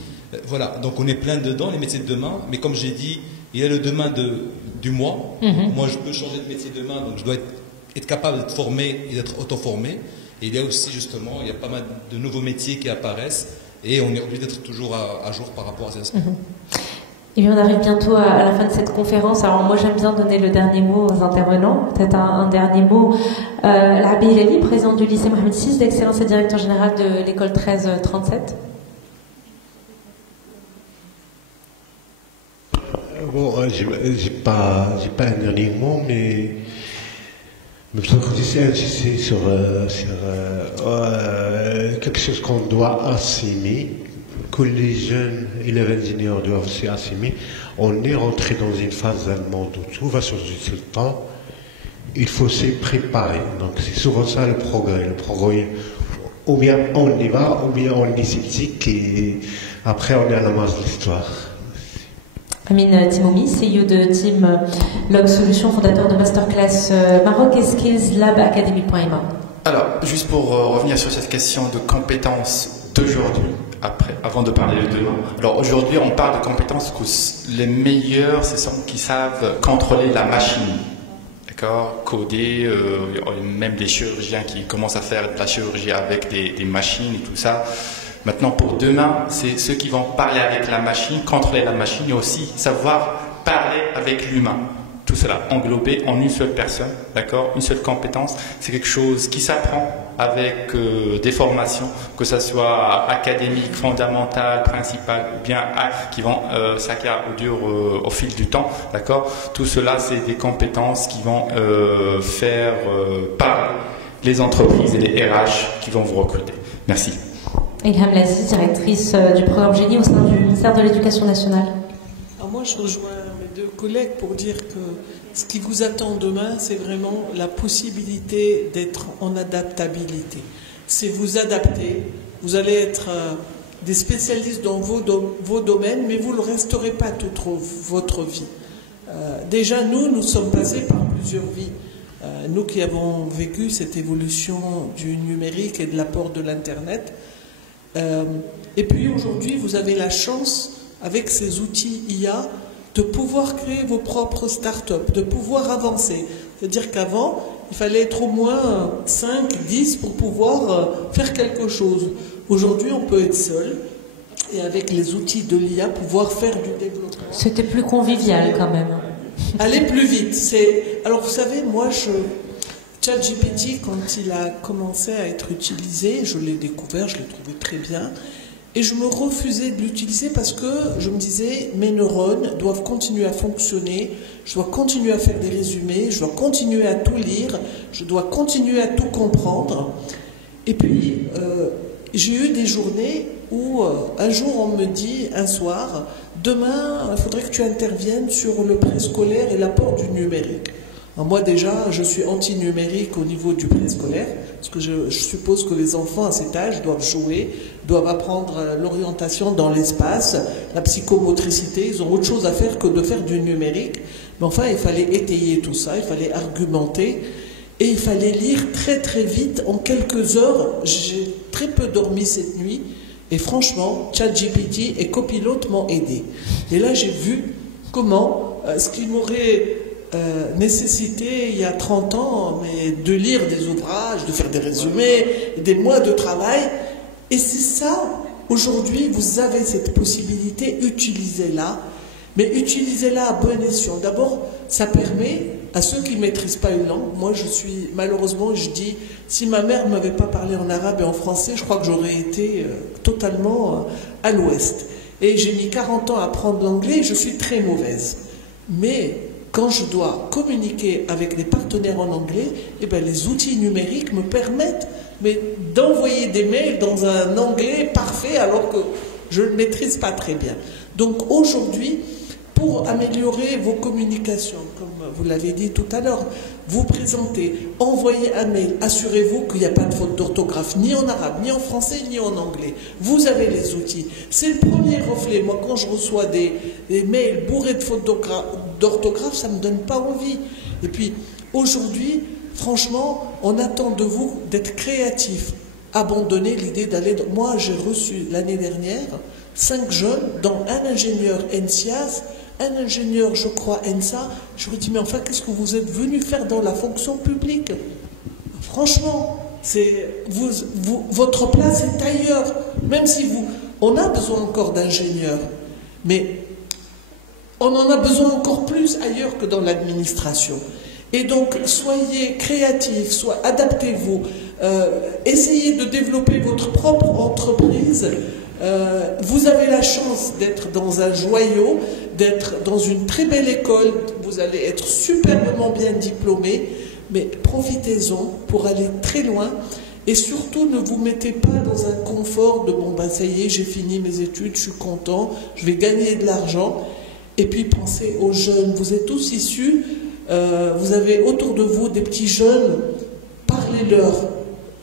Voilà, donc on est plein dedans, les métiers de demain, mais comme j'ai dit, il y a le demain du mois. Moi, je peux changer de métier demain, donc je dois être être capable d'être formé et d'être auto-formé. Et il y a aussi justement, il y a pas mal de nouveaux métiers qui apparaissent et on est obligé d'être toujours à jour par rapport à ces aspects. Et bien, on arrive bientôt à la fin de cette conférence. Alors moi, j'aime bien donner le dernier mot aux intervenants. Peut-être un dernier mot. L'Abbé Hilali, président du lycée Mohamed VI d'Excellence et directeur général de l'école 1337. Bon, j'ai pas un dernier mot, mais je voudrais insister sur quelque chose qu'on doit assumer, que les jeunes élèves ingénieurs doivent aussi assumer. On est rentré dans une phase d'un monde où tout va changer tout le temps. Il faut se préparer. Donc c'est souvent ça le progrès. Le progrès, ou bien on y va, ou bien on est sceptique et après on est à la marge de l'histoire. Amin Timomi, CEO de Team Log Solutions, fondateur de Masterclass Maroc et Skills Lab Academy.ma. Alors, juste pour revenir sur cette question de compétences d'aujourd'hui, avant de parler de demain. Alors aujourd'hui, on parle de compétences que les meilleurs, ce sont qui savent contrôler la machine. D'accord, coder, même des chirurgiens qui commencent à faire de la chirurgie avec des machines et tout ça. Maintenant, pour demain, c'est ceux qui vont parler avec la machine, contrôler la machine, et aussi savoir parler avec l'humain. Tout cela englobé en une seule personne, d'accord, une seule compétence. C'est quelque chose qui s'apprend avec des formations, que ce soit académiques, fondamentales, principales, ou bien qui vont s'acquérir au fil du temps, d'accord. Tout cela, c'est des compétences qui vont faire parler les entreprises et les RH qui vont vous recruter. Merci. Ilham Laziz, directrice du programme Génie au sein du ministère de l'Éducation nationale. Alors moi, je rejoins mes deux collègues pour dire que ce qui vous attend demain, c'est vraiment la possibilité d'être en adaptabilité. C'est vous adapter. Vous allez être des spécialistes dans vos domaines, mais vous ne le resterez pas toute votre vie. Déjà, nous sommes passés par plusieurs vies. Nous qui avons vécu cette évolution du numérique et de l'apport de l'Internet. Et puis aujourd'hui, vous avez la chance, avec ces outils IA, de pouvoir créer vos propres startups, de pouvoir avancer. C'est-à-dire qu'avant, il fallait être au moins 5, 10 pour pouvoir faire quelque chose. Aujourd'hui, on peut être seul et avec les outils de l'IA, pouvoir faire du développement. C'était plus convivial quand même. Aller plus vite. Alors vous savez, moi, ChatGPT, quand il a commencé à être utilisé, je l'ai découvert, je l'ai trouvé très bien, et je me refusais de l'utiliser parce que je me disais, mes neurones doivent continuer à fonctionner, je dois continuer à faire des résumés, je dois continuer à tout lire, je dois continuer à tout comprendre. Et puis, j'ai eu des journées où un jour on me dit, un soir, demain, il faudrait que tu interviennes sur le préscolaire et l'apport du numérique. Alors moi déjà, je suis anti-numérique au niveau du préscolaire, parce que je suppose que les enfants à cet âge doivent jouer, doivent apprendre l'orientation dans l'espace, la psychomotricité, ils ont autre chose à faire que de faire du numérique. Mais enfin, il fallait étayer tout ça, il fallait argumenter, et il fallait lire très très vite, en quelques heures. J'ai très peu dormi cette nuit, et franchement, ChatGPT et Copilot m'ont aidé. Et là, j'ai vu comment ce qui m'aurait nécessité il y a 30 ans, mais de lire des ouvrages, de faire des résumés, des mois de travail. Et c'est ça, aujourd'hui, vous avez cette possibilité, utilisez-la, mais utilisez-la à bon escient. D'abord, ça permet à ceux qui ne maîtrisent pas une langue, moi malheureusement, je dis, si ma mère ne m'avait pas parlé en arabe et en français, je crois que j'aurais été totalement à l'ouest. Et j'ai mis 40 ans à apprendre l'anglais et je suis très mauvaise. Mais quand je dois communiquer avec des partenaires en anglais, eh bien, les outils numériques me permettent d'envoyer des mails dans un anglais parfait alors que je ne maîtrise pas très bien. Donc aujourd'hui, pour améliorer vos communications, comme vous l'avez dit tout à l'heure, vous présentez, envoyez un mail, assurez-vous qu'il n'y a pas de faute d'orthographe, ni en arabe, ni en français, ni en anglais. Vous avez les outils. C'est le premier reflet. Moi, quand je reçois des mails bourrés de fautes d'orthographe, ça ne me donne pas envie. Et puis, aujourd'hui, franchement, on attend de vous d'être créatifs. abandonner l'idée d'aller... Moi, j'ai reçu l'année dernière 5 jeunes, dont un ingénieur NCIAS, un ingénieur, je crois, ENSA. Je me dis, mais enfin, qu'est-ce que vous êtes venus faire dans la fonction publique? Franchement, votre place est ailleurs. Même si on a besoin encore d'ingénieurs, mais on en a besoin encore plus ailleurs que dans l'administration. Et donc, soyez créatifs, adaptez-vous, essayez de développer votre propre entreprise. Vous avez la chance d'être dans un joyau, d'être dans une très belle école, vous allez être superbement bien diplômé, mais profitez-en pour aller très loin. Et surtout, ne vous mettez pas dans un confort de « bon, ben ça y est, j'ai fini mes études, je suis content, je vais gagner de l'argent ». Et puis pensez aux jeunes, vous êtes tous issus, vous avez autour de vous des petits jeunes, parlez-leur,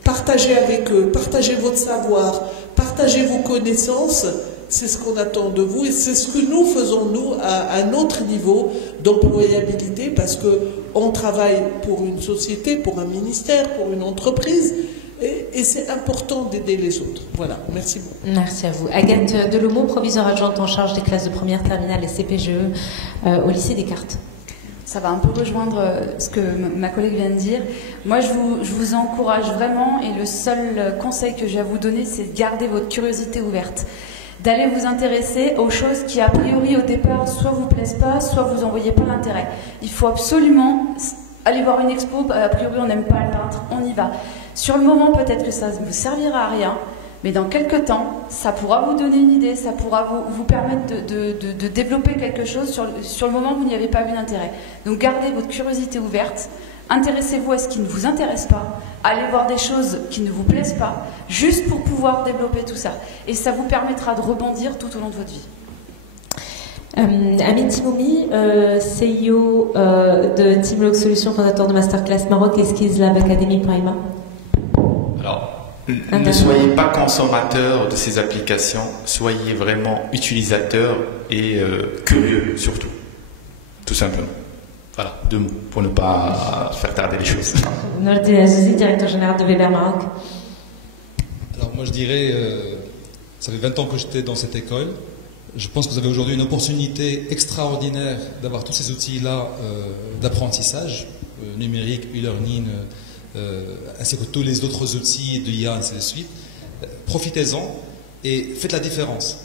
partagez avec eux, partagez votre savoir, partagez vos connaissances, c'est ce qu'on attend de vous et c'est ce que nous faisons, nous, à notre niveau d'employabilité, parce qu'on travaille pour une société, pour un ministère, pour une entreprise, et c'est important d'aider les autres. Voilà, merci beaucoup. Merci à vous. Agathe Delomo, proviseure adjointe en charge des classes de première terminale et CPGE au lycée Descartes. Ça va un peu rejoindre ce que ma collègue vient de dire. Moi, je vous encourage vraiment, et le seul conseil que j'ai à vous donner, c'est de garder votre curiosité ouverte. D'aller vous intéresser aux choses qui, a priori, au départ, soit vous plaisent pas, soit vous en voyez pas l'intérêt. Il faut absolument aller voir une expo, a priori, on n'aime pas le peintre, on y va. Sur le moment, peut-être que ça ne vous servira à rien, mais dans quelques temps, ça pourra vous donner une idée, ça pourra vous permettre de développer quelque chose sur le moment où vous n'y avez pas vu d'intérêt. Donc gardez votre curiosité ouverte, intéressez-vous à ce qui ne vous intéresse pas, allez voir des choses qui ne vous plaisent pas, juste pour pouvoir développer tout ça. Et ça vous permettra de rebondir tout au long de votre vie. Amin Timoumi, CEO de Teamlog Solutions, fondateur de Masterclass Maroc et Skills Lab Academy Prima. Alors, ne soyez pas consommateur de ces applications, soyez vraiment utilisateur et curieux surtout, tout simplement. Voilà, 2 mots pour ne pas faire tarder les choses. Nordine Azizi, directeur général de Weber Maroc. Alors moi je dirais, ça fait 20 ans que j'étais dans cette école. Je pense que vous avez aujourd'hui une opportunité extraordinaire d'avoir tous ces outils-là d'apprentissage, numérique, e-learning, ainsi que tous les autres outils de l'IA, ainsi de suite. Profitez-en et faites la différence.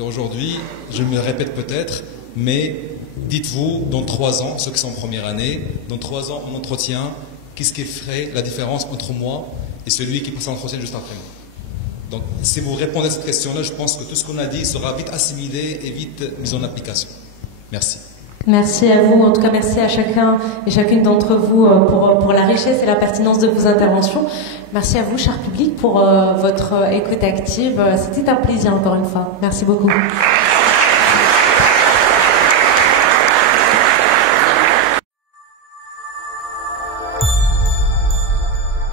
Aujourd'hui, je me répète peut-être, mais dites-vous, dans 3 ans, ceux qui sont en première année, dans 3 ans en entretien, qu'est-ce qui ferait la différence entre moi et celui qui passe en entretien juste après moi? Donc, si vous répondez à cette question-là, je pense que tout ce qu'on a dit sera vite assimilé et vite mis en application. Merci. Merci à vous. En tout cas, merci à chacun et chacune d'entre vous pour la richesse et la pertinence de vos interventions. Merci à vous, cher public, pour votre écoute active. C'était un plaisir, encore une fois. Merci beaucoup.